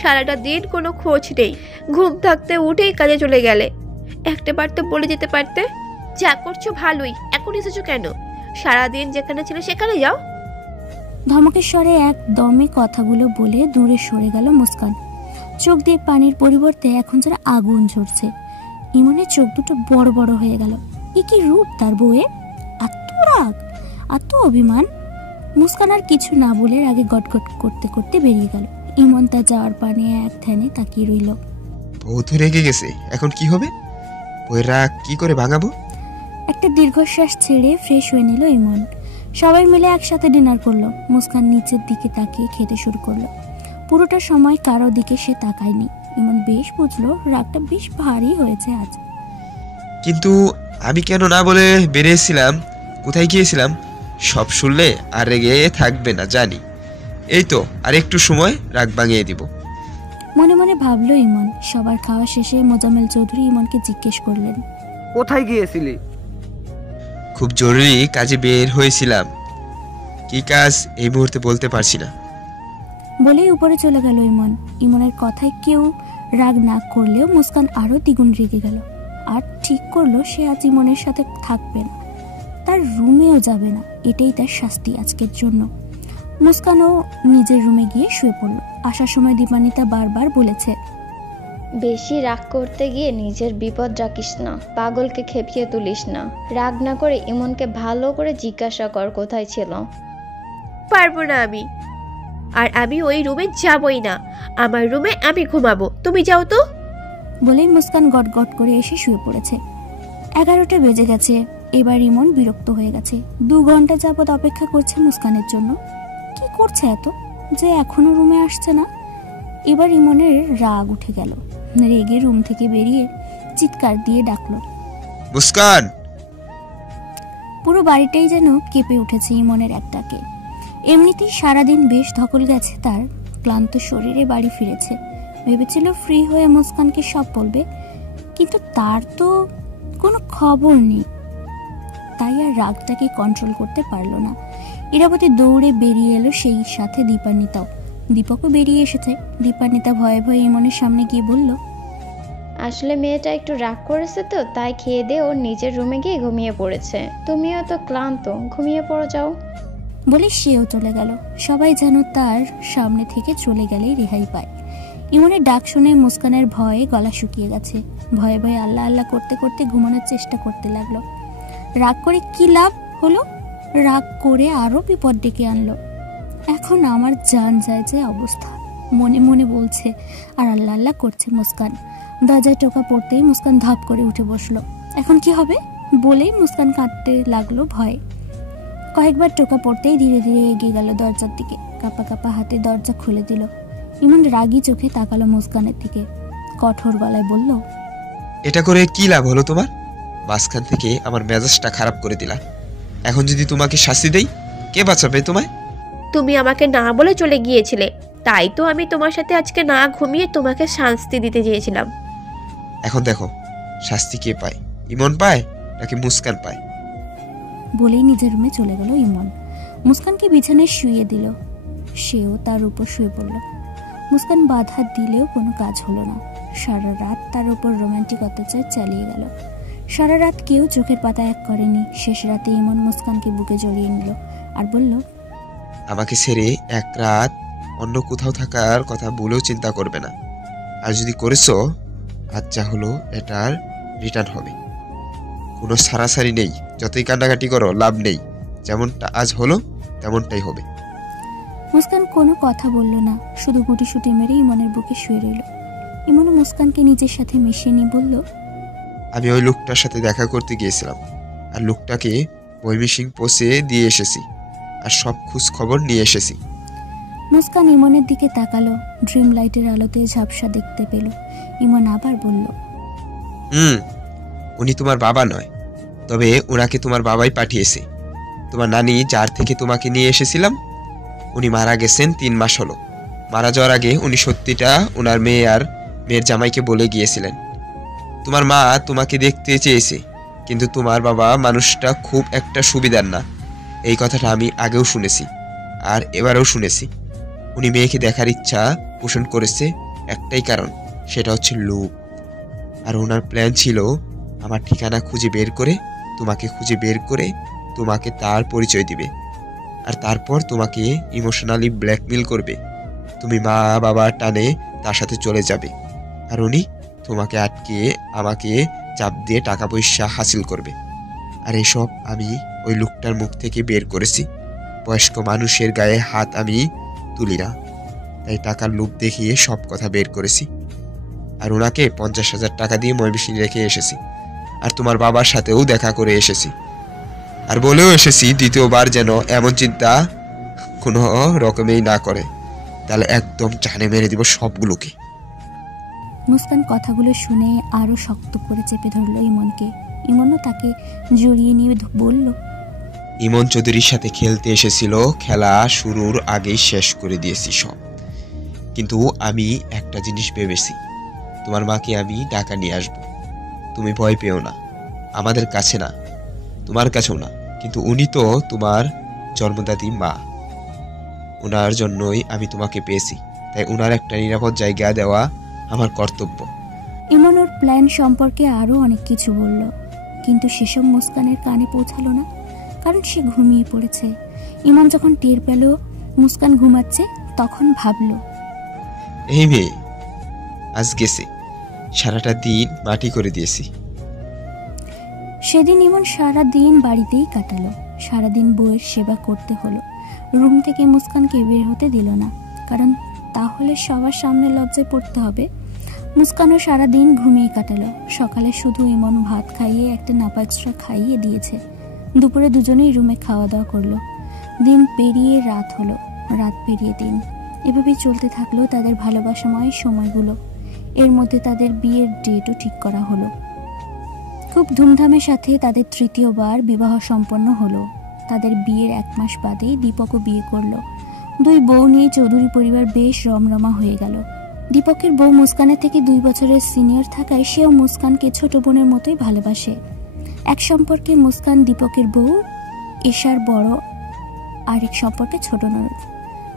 সারাটা দিন কোনো খোঁজ নেই, ঘুম থাকতে উঠেই কাজে চলে গেলে। একটাবার তো বলে যেতে পারতে, যা করছো ভালোই, এখন এসেছো কেন? সারাদিন যেখানে ছিল সেখানে যাও। ধমকের স্বরে একদমে কথাগুলো বলে দূরে সরে গেল মুস্কান। চোখ দিয়ে পানির পরিবর্তে এখন যেন আগুন ঝরছে। ইমনের চোখ দুটো বড় বড় হয়ে গেল। কি রূপ তার বউয়ের! এত রাগ, এত অভিমান! মুস্কান আর কিছু না বলে আগে গটগট করতে করতে বেরিয়ে গেল। ইমন তার যাওয়ার পানে এক ধ্যানে তাকিয়ে রইল। বউ তো রেগে গেছে, এখন কি হবে? বউয়ের রাগ কি করে ভাঙাবো? একটা দীর্ঘশ্বাস ছেড়ে ফ্রেশ হয়ে নিল ইমন। সবাই মিলে একসাথে ডিনার করলো। মুস্কান নিচের দিকে তাকিয়ে খেতে শুরু করলো। পুরোটা সময় কারো দিকে সে তাকায়নি। ইমন বেশ বুঝলো রাগটা বেশ ভারী হয়েছে আজ। কিন্তু আমি কেন না বলে বেরিয়েছিলাম, কোথায় গিয়েছিলাম সব শুনলে আর রেগে থাকবে না জানি। এই তো আর একটু সময় রাগ ভাঙিয়ে দিব। মনে মনে ভাবলো ইমন। সবার খাওয়া শেষে মোজাম্মেল চৌধুরী ইমনকে জিজ্ঞেস করলেন, কোথায় গিয়েছিলি? খুব জরুরি কাজে বের হয়েছিলাম, কি কাজ এই মুহূর্তে বলতে পারছি না বলেই উপরে চলে গেল ইমন। ইমনের কথায় কেউ রাগ না করলেও মুস্কান আরো দ্বিগুণ রেগে গেল। আর ঠিক করলো সে আজ ইমনের সাথে থাকবে না, তার রুমেও যাবে না। এটাই তার শাস্তি আজকের জন্য। মুস্কানও নিজের রুমে গিয়ে শুয়ে পড়ল। আসার সময় দীপান্বিতা বারবার বলেছে, বেশি রাগ করতে গিয়ে নিজের বিপদ রাখিস না, পাগলকে খেপিয়ে তুলিস না। রাগ না করে ইমনকে ভালো করে জিজ্ঞাসা কর কোথায় ছিল। পারবো না আমি, আর আমি ওই রুমে যাবই না। আমার রুমে আমি ঘুমাবো, তুমি যাও তো। বলেই মুস্কান গট করে এসে শুয়ে পড়েছে। 11টা বেজে গেছে। এবার ইমন বিরক্ত হয়ে গেছে। 2 ঘন্টা যাবৎ অপেক্ষা করছে মুস্কানের জন্য। কি করছে এত যে এখনো রুমে আসছে না? এবার ইমনের রাগ উঠে গেল। রেগে রুম থেকে বেরিয়ে চিৎকার দিয়ে ডাকলো, মুস্কান! পুরো বাড়িটাই যেন কেঁপে উঠেছে ইমনের এক ডাকে। এমনিতেই সারাদিন বেশ ধকল গেছে তার। ক্লান্ত শরীরে বাড়ি ফিরেছে। ভেবেছিল ফ্রি হয়ে মুস্কানকে সব বলবে, কিন্তু তার তো কোনো খবর নেই। তাই আর রাগটাকে কন্ট্রোল করতে পারলো না। ইরাবতী দৌড়ে বেরিয়ে এলো, সেই সাথে দীপান্বিতাও। দীপকও বেরিয়ে এসেছে। দীপান্বিতা ভয়ে ভয়ে ইমনের সামনে গিয়ে বলল, আসলে মেয়েটা একটু রাগ করেছে তো, তাই খেয়ে দিয়ে ওর নিজের রুমে গিয়ে ঘুমিয়ে পড়েছে। তুমিও তো ক্লান্ত, ঘুমিয়ে পড়ো যাও। বলে সেও চলে গেল। সবাই যেন তার সামনে থেকে চলে গেলেই রেহাই পায়। ইমনের ডাক শুনে মুস্কানের ভয়ে গলা শুকিয়ে গেছে। ভয়ে ভয়ে আল্লাহ আল্লাহ করতে করতে ঘুমানোর চেষ্টা করতে লাগলো। রাগ করে কি লাভ হলো? রাগ করে আরো বিপদ ডেকে আনলো। এখন আমার জান যায় যে অবস্থা, মনে মনে বলছে আর আল্লাহ আল্লাহ করছে মুস্কান। দরজায় টোকা পড়তেই মুস্কান ধাপ করে উঠে বসলো। এখন কি হবে বলেই মুস্কান কাঁদতে লাগলো ভয়ে। কয়েকবার টোকা পড়তেই ধীরে ধীরে এগিয়ে গেল দরজার দিকে। কাপা কাপা হাতে দরজা খুলে দিল। ইমন রাগী চোখে তাকালো মুস্কানের দিকে। কঠোর গলায় বলল, এটা করে কি লাভ হলো তোমার? মাঝখান থেকে আমার মেজাজটা খারাপ করে দিলা। এখন যদি তোমাকে শাস্তি দেই, কে বাঁচাবে তোমায়? তুমি আমাকে না বলে চলে গিয়েছিলে, তাই তো আমি তোমার সাথে আজকে না ঘুমিয়ে তোমাকে শাস্তি দিতে চেয়েছিলাম। এখন দেখো শাস্তি কে পায়, ইমন পায় নাকি মুস্কান পায়? বলেই নিজের রুমে চলে গেল ইমন। মুস্কানকে বিছানায় শুয়ে দিল। সেও তার উপর শুয়ে পড়ল। মুস্কান বাধা দিলেও কোনো কাজ হলো না। সারা রাত তার উপর রোমান্টিক অত্যাচার চালিয়ে গেল। সারা রাত কেউ চোখের পাতা এক করেনি। শেষ রাতে ইমন মুস্কানকে বুকে জড়িয়ে নিল আর বলল, আমাকে ছেড়ে এক রাত অন্য কোথাও থাকার কথা বলেও চিন্তা করবে না। আর যদি করেছো, আজ যা হলো এটার রিটার্ন হবে। কোনো সারাসারি নেই, যতই কান্নাকাটি করো লাভ নেই। যেমনটা আজ হলো তেমনটাই হবে। মুস্কান কোনো কথা বলল না, শুধু গুটিসুটি মেরে ইমনের বুকে শুয়ে রইল। ইমনও মুস্কানকে নিজের সাথে মিশিয়ে নিয়ে বলল, আমি ওই লোকটার সাথে দেখা করতে গিয়েছিলাম, আর লোকটাকে ময়মনসিং পৌঁছে দিয়ে এসেছি, আর সব খোঁজ খবর নিয়ে এসেছি। মুস্কান ইমনের দিকে তাকালো, ড্রিম লাইটের আলোতে ঝাপসা দেখতে পেল। ইমন আবার বলল, উনি তোমার বাবা নয়, তবে ওনাকে তোমার বাবাই পাঠিয়েছে। তোমার নানি যার থেকে তোমাকে নিয়ে এসেছিলাম, উনি মারা গেছেন 3 মাস হলো। মারা যাওয়ার আগে উনি সত্যিটা ওনার মেয়ে আর মেয়ের জামাইকে বলে গিয়েছিলেন। তোমার মা তোমাকে দেখতে চেয়েছে, কিন্তু তোমার বাবা মানুষটা খুব একটা সুবিধার না। এই কথাটা আমি আগেও শুনেছি, আর এবারেও শুনেছি। উনি মেয়েকে দেখার ইচ্ছা পোষণ করেছে একটাই কারণ, সেটা হচ্ছে লোভ। আর ওনার প্ল্যান ছিল আমার ঠিকানা খুঁজে বের করে তোমাকে তার পরিচয় দিবে, আর তারপর তোমাকে ইমোশনালি ব্ল্যাকমেল করবে। তুমি মা বাবা টানে তার সাথে চলে যাবে, আর উনি তোমাকে আটকে আমাকে চাপ দিয়ে টাকা পয়সা হাসিল করবে। আর এসব আমি ওই লোকটার মুখ থেকে বের করেছি। বয়স্ক মানুষের গায়ে হাত আমি তুলি না, তাই টাকার লোভ দেখিয়ে সব কথা বের করেছি। আর ওনাকে 50,000 টাকা দিয়ে ময়মনসিং রেখে এসেছি, আর তোমার বাবার সাথেও দেখা করে এসেছি, আর বলেও এসেছি দ্বিতীয়বার যেন এমন চিন্তা কোনো রকমেই না করে, তাহলে একদম জানে মেরে দিব সবগুলোকে। মুস্কান কথাগুলো শুনে আরো শক্ত করে চেপে ধরল ইমনকে। ইমনও তাকে জড়িয়ে নিয়ে বলল, ইমন চৌধুরীর সাথে খেলতে এসেছিল, খেলা শুরুর আগেই শেষ করে দিয়েছি সব। কিন্তু আমি একটা জিনিস ভেবেছি, তোমার মাকে আমি ঢাকা নিয়ে আসবো। তুমি ভয় পেও না, আমাদের কাছে না, তোমার কাছেও না, কিন্তু উনি তো তোমার জন্মদাত্রী মা। ওনার জন্যই আমি তোমাকে পেয়েছি, তাই ওনার একটা নিরাপদ জায়গা দেওয়া আমার কর্তব্য। ইমন ওর প্ল্যান সম্পর্কে আরো অনেক কিছু বলল, কিন্তু সেসব মুস্কানের কানে পৌঁছালো না, কারণ সে ঘুমিয়ে পড়েছে। ইমন যখন টের পেল মুস্কান ঘুমাচ্ছে, তখন ভাবল, এই মেয়ে আজ গেছে, সারাটা দিন মাটি করে দিয়েছি। সেদিন ইমন সারাদিন বাড়িতেই কাটালো। সারাদিন বউয়ের সেবা করতে হলো। রুম থেকে মুস্কানকে বের হতে দিল না, কারণ তাহলে সবার সামনে লজ্জায় পড়তে হবে। মুস্কানও সারাদিন ঘুমিয়ে কাটালো। সকালে শুধু ইমন ভাত খাইয়ে একটা নাপা এক্সট্রা খাইয়ে দিয়েছে। দুপুরে দুজনেই রুমে খাওয়া দাওয়া করলো। দিন পেরিয়ে রাত হলো, রাত পেরিয়ে দিন, এভাবেই চলতে থাকলো তাদের ভালোবাসাময় সময়গুলো। এর মধ্যে তাদের বিয়ের ডেটও ঠিক করা হলো। খুব ধুমধামের সাথে তাদের তৃতীয়বার বিবাহ সম্পন্ন হলো। তাদের বিয়ের 1 মাস বাদেই দীপকও বিয়ে করলো। 2 বউ নিয়ে চৌধুরী পরিবার বেশ রমরমা হয়ে গেল। দীপকের বউ মুস্কানের থেকে 2 বছরের সিনিয়র থাকায় সেও মুস্কানকে ছোট বোনের মতোই ভালোবাসে। এক সম্পর্কে মুস্কান দীপকের বউ, এশার বড় আরেক সম্পর্কে ছোট ননদ।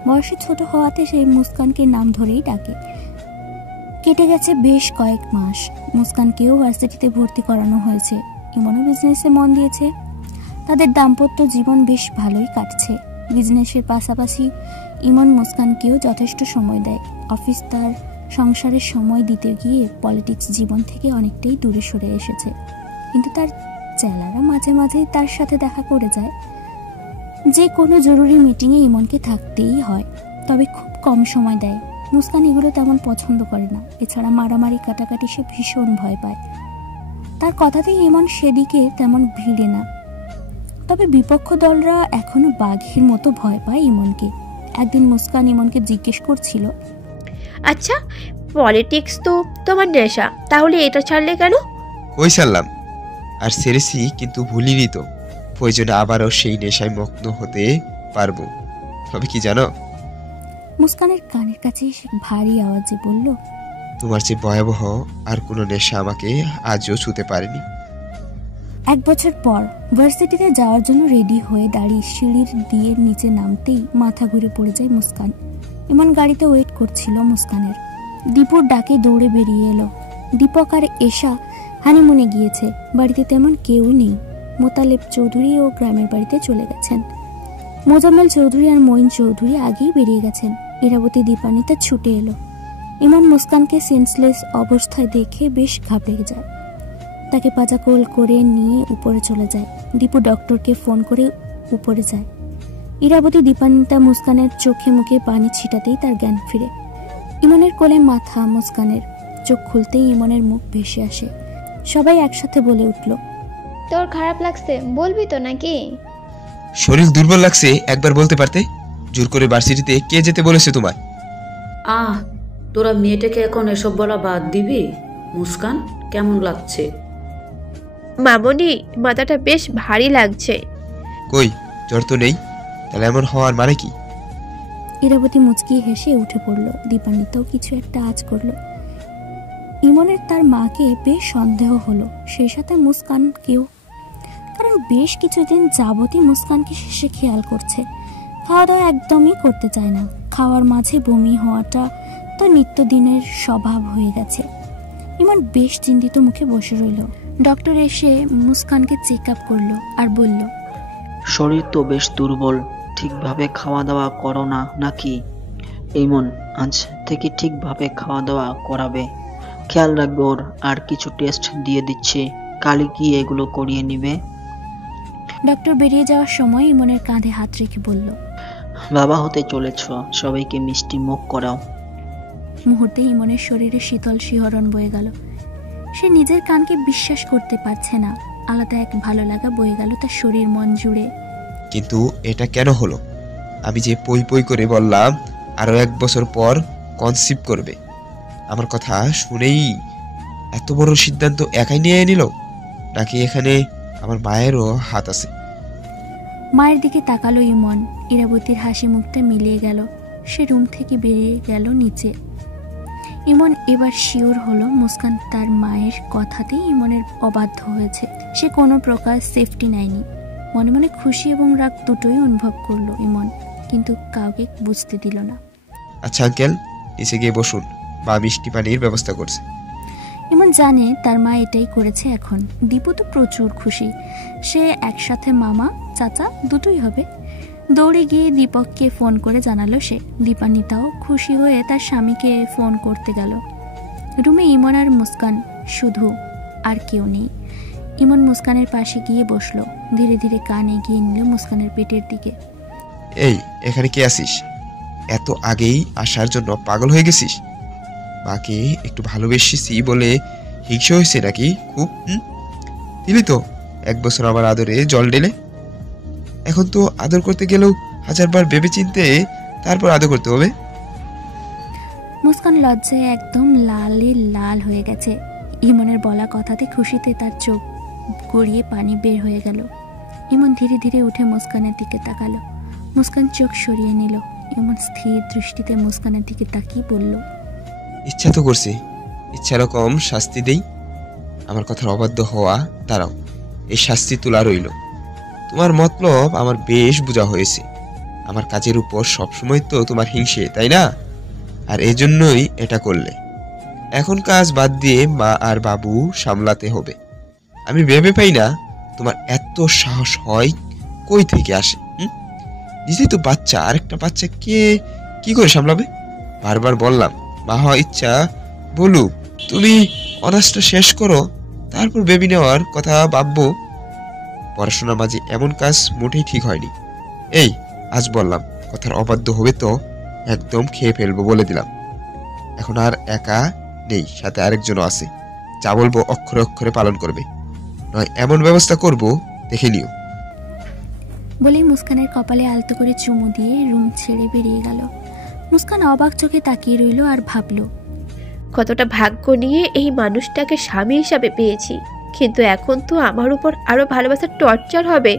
বয়সে ছোট হওয়াতে সে মুস্কানকে নাম ধরেই ডাকে। কেটে গেছে বেশ কয়েক মাস। মুস্কানকেও ভার্সিটিতে ভর্তি করানো হয়েছে। ইমনও বিজনেসে মন দিয়েছে। তাদের দাম্পত্য জীবন বেশ ভালোই কাটছে। বিজনেসের পাশাপাশি ইমন মুস্কানকেও যথেষ্ট সময় দেয়। অফিস তার সংসারের সময় দিতে গিয়ে পলিটিক্স জীবন থেকে অনেকটাই দূরে সরে এসেছে। কিন্তু তার চেলারা মাঝে মাঝেই তার সাথে দেখা করে যায়। যে কোনো জরুরি মিটিংয়ে ইমনকে থাকতেই হয়, তবে খুব কম সময় দেয়। মুস্কান এগুলো তেমন পছন্দ করে না। এছাড়া মারামারি কাটাকাটি সে ভীষণ ভয় পায়। তার কথাতেই ইমন সেদিকে তেমন ভিড়ে না। তবে বিপক্ষ দলরা এখনো বাঘের মতো ভয় পায় ইমনকে। একদিন মুস্কান ইমনকে জিজ্ঞেস করছিল, আচ্ছা, পলিটিক্স তো তোমার নেশা, তাহলে এটা ছাড়লে কেন? কই ছাড়লাম, আর ছেড়েছি, কিন্তু ভুলিনি তো। প্রয়োজনে আবারও সেই নেশায় মগ্ন হতে পারবো। তবে কি জানো? মুস্কানের কানের কাছে এসে ভারী আওয়াজে বলল, তোমার চেয়ে ভয়াবহ আর কোনো নেশা আমাকে আজও ছুঁতে পারেনি। 1 বছর পর ভার্সিটিতে যাওয়ার জন্য রেডি হয়ে দাঁড়িয়ে সিঁড়ির দিয়ে নিচে নামতেই মাথা ঘুরে পড়ে যায় মুস্কান। ইমন গাড়িতে ওয়েট করছিল মুস্কানের। দীপুর ডাকে দৌড়ে বেরিয়ে এলো। দীপক আর এশা হানিমুনে গিয়েছে। বাড়িতে তেমন কেউ নেই। মোতালেব চৌধুরী ও গ্রামের বাড়িতে চলে গেছেন। মোজাম্মেল চৌধুরী আর মঈন চৌধুরী আগেই বেরিয়ে গেছেন। ইরাবতী দীপান্বিতা ছুটে এলো। ইমন মুস্কানকে সেন্সলেস অবস্থায় দেখে বেশ ঘাবড়ে যায়। তাকে পাজাকোল করে নিয়ে উপরে চলে যায়। দীপু ডক্টরকে ফোন করে উপরে যায়। ইরাবতী দীপান্বিতা মুস্কানের চোখে মুখে পানি ছিটাতেই তার জ্ঞান ফিরে। ইমনের কোলে মাথা মুস্কানের। চোখ খুলতেই ইমনের মুখ ভেসে আসে। সবাই একসাথে বলে উঠল, তোর খারাপ লাগছে, বলবি তো নাকি? শরীর দুর্বল লাগছে, একবার বলতে পারতে? জোর করে ভার্সিটিতে কে যেতে বলেছে তোমার? তোরা মেয়েটাকে এখন এসব বলা বাদ দিবি? মুস্কান, কেমন লাগছে? মামনি, মাথাটা বেশ ভারী লাগছে। কই, জ্বর তো নেই, তাহলে এমন হওয়ার মানে কি? ইরাবতী মুচকি হেসে উঠে পড়ল। দীপান্বিতাও কিছু একটা আজ করলো। ইমনের তার মাকে বেশ সন্দেহ হলো, সেই সাথে মুস্কানকেও। কারণ বেশ কিছুদিন যাবতই মুস্কানকে শেষে খেয়াল করছে। খাওয়া দাওয়া একদমই করতে চায় না। খাওয়ার মাঝে বমি হওয়াটা তো নিত্যদিনের স্বভাব হয়ে গেছে। ইমন বেশ চিন্তিত মুখে বসে রইল। ডক্টর এসে মুস্কানকে চেক আপ করলো আর বলল, শরীর তো বেশ দুর্বল, ঠিকভাবে খাওয়া দাওয়া করো না নাকি? ইমন আজ থেকে ঠিকভাবে খাওয়া দাওয়া করাবে, খেয়াল রাখবে ওর। আর কিছু টেস্ট দিয়ে দিচ্ছে, কালই কি এগুলো করিয়ে নিবে। ডক্টর বেরিয়ে যাওয়ার সময় ইমনের কাঁধে হাত রেখে বলল, বাবা হতে চলেছ, সবাইকে মিষ্টি মুখ করাও। মুহূর্তে ইমনের শরীরে শীতল শিহরণ বয়ে গেল। সে নিজের কানকে বিশ্বাস করতে পারছে না। আলাদা এক ভালো লাগা বয়ে গেল তার শরীর মন জুড়ে। কিন্তু এটা কেন হলো? আমি যে পই পই করে বললাম আরো 1 বছর পর কনসিভ করবে, আমার কথা শুনেই এত বড় সিদ্ধান্ত একাই নিয়ে নিল? নাকি এখানে আমার মায়েরও হাত আছে? মায়ের দিকে তাকালো ইমন। ইরাবতীর হাসি মুখটা মিলিয়ে গেল। সে রুম থেকে বেরিয়ে গেল নিচে। ইমন এবার শিওর হলো মুস্কান তার মায়ের কথাতেই ইমনের অবাধ্য হয়েছে। সে কোনো প্রকার সেফটি নেয়নি। মনে মনে খুশি এবং রাগ দুটোই অনুভব করলো ইমন, কিন্তু কাউকে বুঝতে দিল না। আচ্ছা আঙ্কেল, নিচে গিয়ে বসুন, মা মিষ্টি পানির ব্যবস্থা করছে। ইমন জানে তার মা এটাই করেছে। এখন দীপু তো প্রচুর খুশি। সে একসাথে মামা চাচা দুটোই হবে। দৌড়ে গিয়ে দীপককে ফোন করে জানালো সে। দীপান্বিতাও খুশি হয়ে তার স্বামীকে ফোন করতে গেল। রুমে ইমন আর মুস্কান শুধু, আর কেউ নেই। ইমন মুস্কানের পাশে গিয়ে বসলো। ধীরে ধীরে কান এগিয়ে নিল মুস্কানের পেটের দিকে। এই, এখানে কে আসিস? এত আগেই আসার জন্য পাগল হয়ে গেছিস? মাকে একটু ভালোবেসেছি বলে হিংসা হয়েছে নাকি খুব? দিলি তো 1 বছর আমার আদরে জল ঢেলে। এখন তো আদর করতে গেলেও 1000বার ভেবে চিনতে তারপর আদর করতে হবে। মুস্কান লজ্জায় একদম লালে লাল হয়ে গেছে। ইমনের বলা কথাতে খুশিতে তার চোখ গড়িয়ে পানি বের হয়ে গেল। ইমন ধীরে ধীরে উঠে মুস্কানের দিকে তাকালো। মুস্কান চোখ সরিয়ে নিল। ইমন স্থির দৃষ্টিতে মুস্কানের দিকে তাকিয়ে বলল, ইচ্ছা তো করছে, ইচ্ছা রকম শাস্তি দেই। আমার কথার অবাধ্য হওয়া দাঁড়াও, এই শাস্তি তোলা রইল। তোমার মতলব আমার বেশ বোঝা হয়েছে। আমার কাজের উপর সবসময় তো তোমার হিংসে, তাই না? আর এই জন্যই এটা করলে। এখন কাজ বাদ দিয়ে মা আর বাবু সামলাতে হবে। আমি ভেবে পাই না তোমার এত সাহস হয় কই থেকে আসে। নিজেই তো বাচ্চা, আরেকটা বাচ্চা কে কি করে সামলাবে? বারবার বললাম মা হওয়া ইচ্ছা বলুক, তুমি অনার্সটা শেষ করো, তারপর বেবি নেওয়ার কথা ভাববো। পড়াশোনার মাঝে এমন কাজ মোটেই ঠিক হয়নি। এই আজ বললাম, কথার অবাধ্য হবে তো একদম খেয়ে ফেলবো বলে দিলাম। এখন আর একা নেই, সাথে আরেকজনও আছে। যা বলবো অক্ষরে অক্ষরে পালন করবে, নয় এমন ব্যবস্থা করব দেখে নিও। বলেই মুস্কানের কপালে আলতো করে চুমু দিয়ে রুম ছেড়ে বেরিয়ে গেল। মুস্কান অবাক চোখে তাকিয়ে রইল আর ভাবল, কতটা ভাগ্য নিয়ে এই মানুষটাকে স্বামী হিসাবে পেয়েছি, কিন্তু এখন তো আমার উপর আরো ভালোবাসার টর্চার হবে।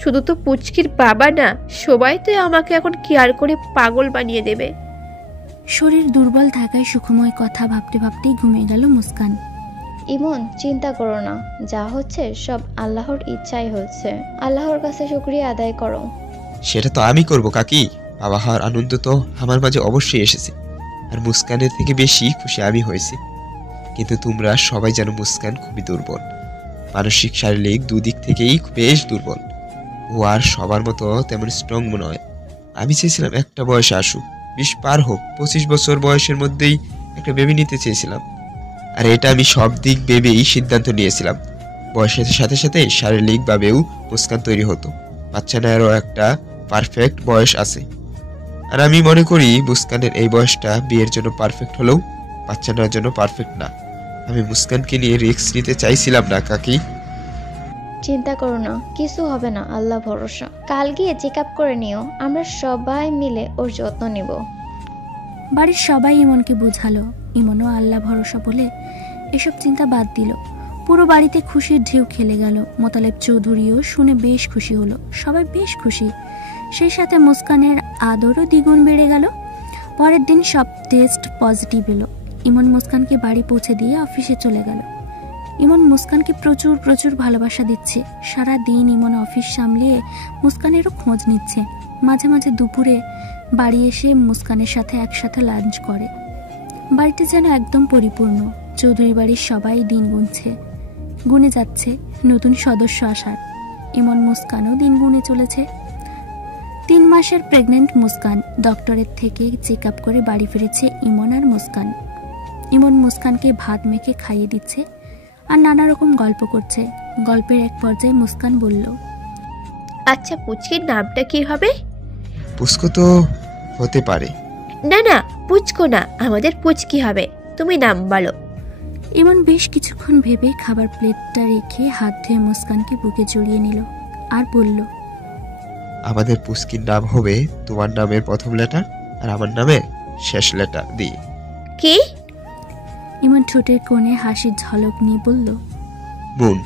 শুধু তো পুচকির বাবা না, সবাই তো আমাকে এখন কেয়ার করে পাগল বানিয়ে দেবে। শরীর দুর্বল থাকায় সুখময় কথা ভাবতে ভাবতেই ঘুমিয়ে গেল মুস্কান। ইমন, চিন্তা করো না, যা হচ্ছে সব আল্লাহর ইচ্ছাই হচ্ছে। আল্লাহর কাছে শুকরিয়া আদায় করো। সেটা তো আমি করব কাকি। বাবা হওয়ার আনন্দ তো আমার মাঝে অবশ্যই এসেছে, আর মুস্কানের থেকে বেশি খুশি আমি হয়েছি। কিন্তু তোমরা সবাই জানো মুস্কান খুবই দুর্বল, মানসিক শারীরিক দুদিক থেকেই বেশ দুর্বল। ও আর সবার মতো তেমন স্ট্রং মনে হয়। আমি চেয়েছিলাম একটা বয়সে আসুক, 20 পার হোক, 25 বছর বয়সের মধ্যেই একটা বেবি নিতে চেয়েছিলাম। আর এটা আমি সব দিক ভেবেই সিদ্ধান্ত নিয়েছিলাম। বয়সের সাথে সাথে শারীরিকভাবেও মুস্কান তৈরি হতো। বাচ্চা নেওয়ারও একটা পারফেক্ট বয়স আছে। আর আমি মনে করি মুস্কানের এই বয়সটা বিয়ের জন্য পারফেক্ট হলেও বাচ্চা নেওয়ার জন্য পারফেক্ট না। আমি মুস্কানকে নিয়ে রিস্ক নিতে চাইছিলাম না কাকি। চিন্তা করো না, কিছু হবে না, আল্লাহ ভরসা। কাল গিয়ে চেক আপ করে নিও, আমরা সবাই মিলে ওর যত্ন নিব। বাড়ির সবাই ইমনকে বোঝালো। ইমনও আল্লাহ ভরসা বলে এসব চিন্তা বাদ দিল। পুরো বাড়িতে খুশির ঢেউ খেলে গেল। মোতালেব চৌধুরীও শুনে বেশ খুশি হলো। সবাই বেশ খুশি। সেই সাথে মুস্কানের আদরও দ্বিগুণ বেড়ে গেল। পরের দিন সব টেস্ট পজিটিভ এলো। ইমন মুস্কানকে বাড়ি পৌঁছে দিয়ে অফিসে চলে গেল। ইমন মুস্কানকে প্রচুর প্রচুর ভালোবাসা দিচ্ছে। সারা দিন ইমন অফিস সামলিয়ে মুস্কানেরও খোঁজ নিচ্ছে। মাঝে মাঝে দুপুরে বাড়ি এসে মুস্কানের সাথে একসাথে লাঞ্চ করে। বাড়িতে যেন একদম পরিপূর্ণ। চৌধুরী বাড়ির সবাই দিন গুনে যাচ্ছে নতুন সদস্য আসার। ইমন মুস্কানও দিন গুনে চলেছে। 3 মাসের প্রেগনেন্ট মুস্কান। ডক্টরের থেকে চেক আপ করে বাড়ি ফিরেছে ইমন আর মুস্কান। ইমন মুস্কানকে ভাত মেখে খাইয়ে দিচ্ছে আর নানা রকম গল্প করছে। গল্পের এক পর্যায়ে মুস্কান বলল, আচ্ছা পুচকির নামটা কি হবে? পুচকু তো হতে পারে। না না, পুচকু না, আমাদের পুচকি হবে। তুমি নাম বলো। ইমন বেশ কিছুক্ষণ ভেবে খাবার প্লেটটা রেখে হাত ধুয়ে মুস্কানকে বুকে জড়িয়ে নিল আর বলল, আমাদের পুচকির নাম হবে তোমার নামের প্রথম লেটার আর আমার নামের শেষ লেটার দিয়ে। কি? ইমন ঠোঁটের কোণে হাসির ঝলক নিয়ে বলল, মুন।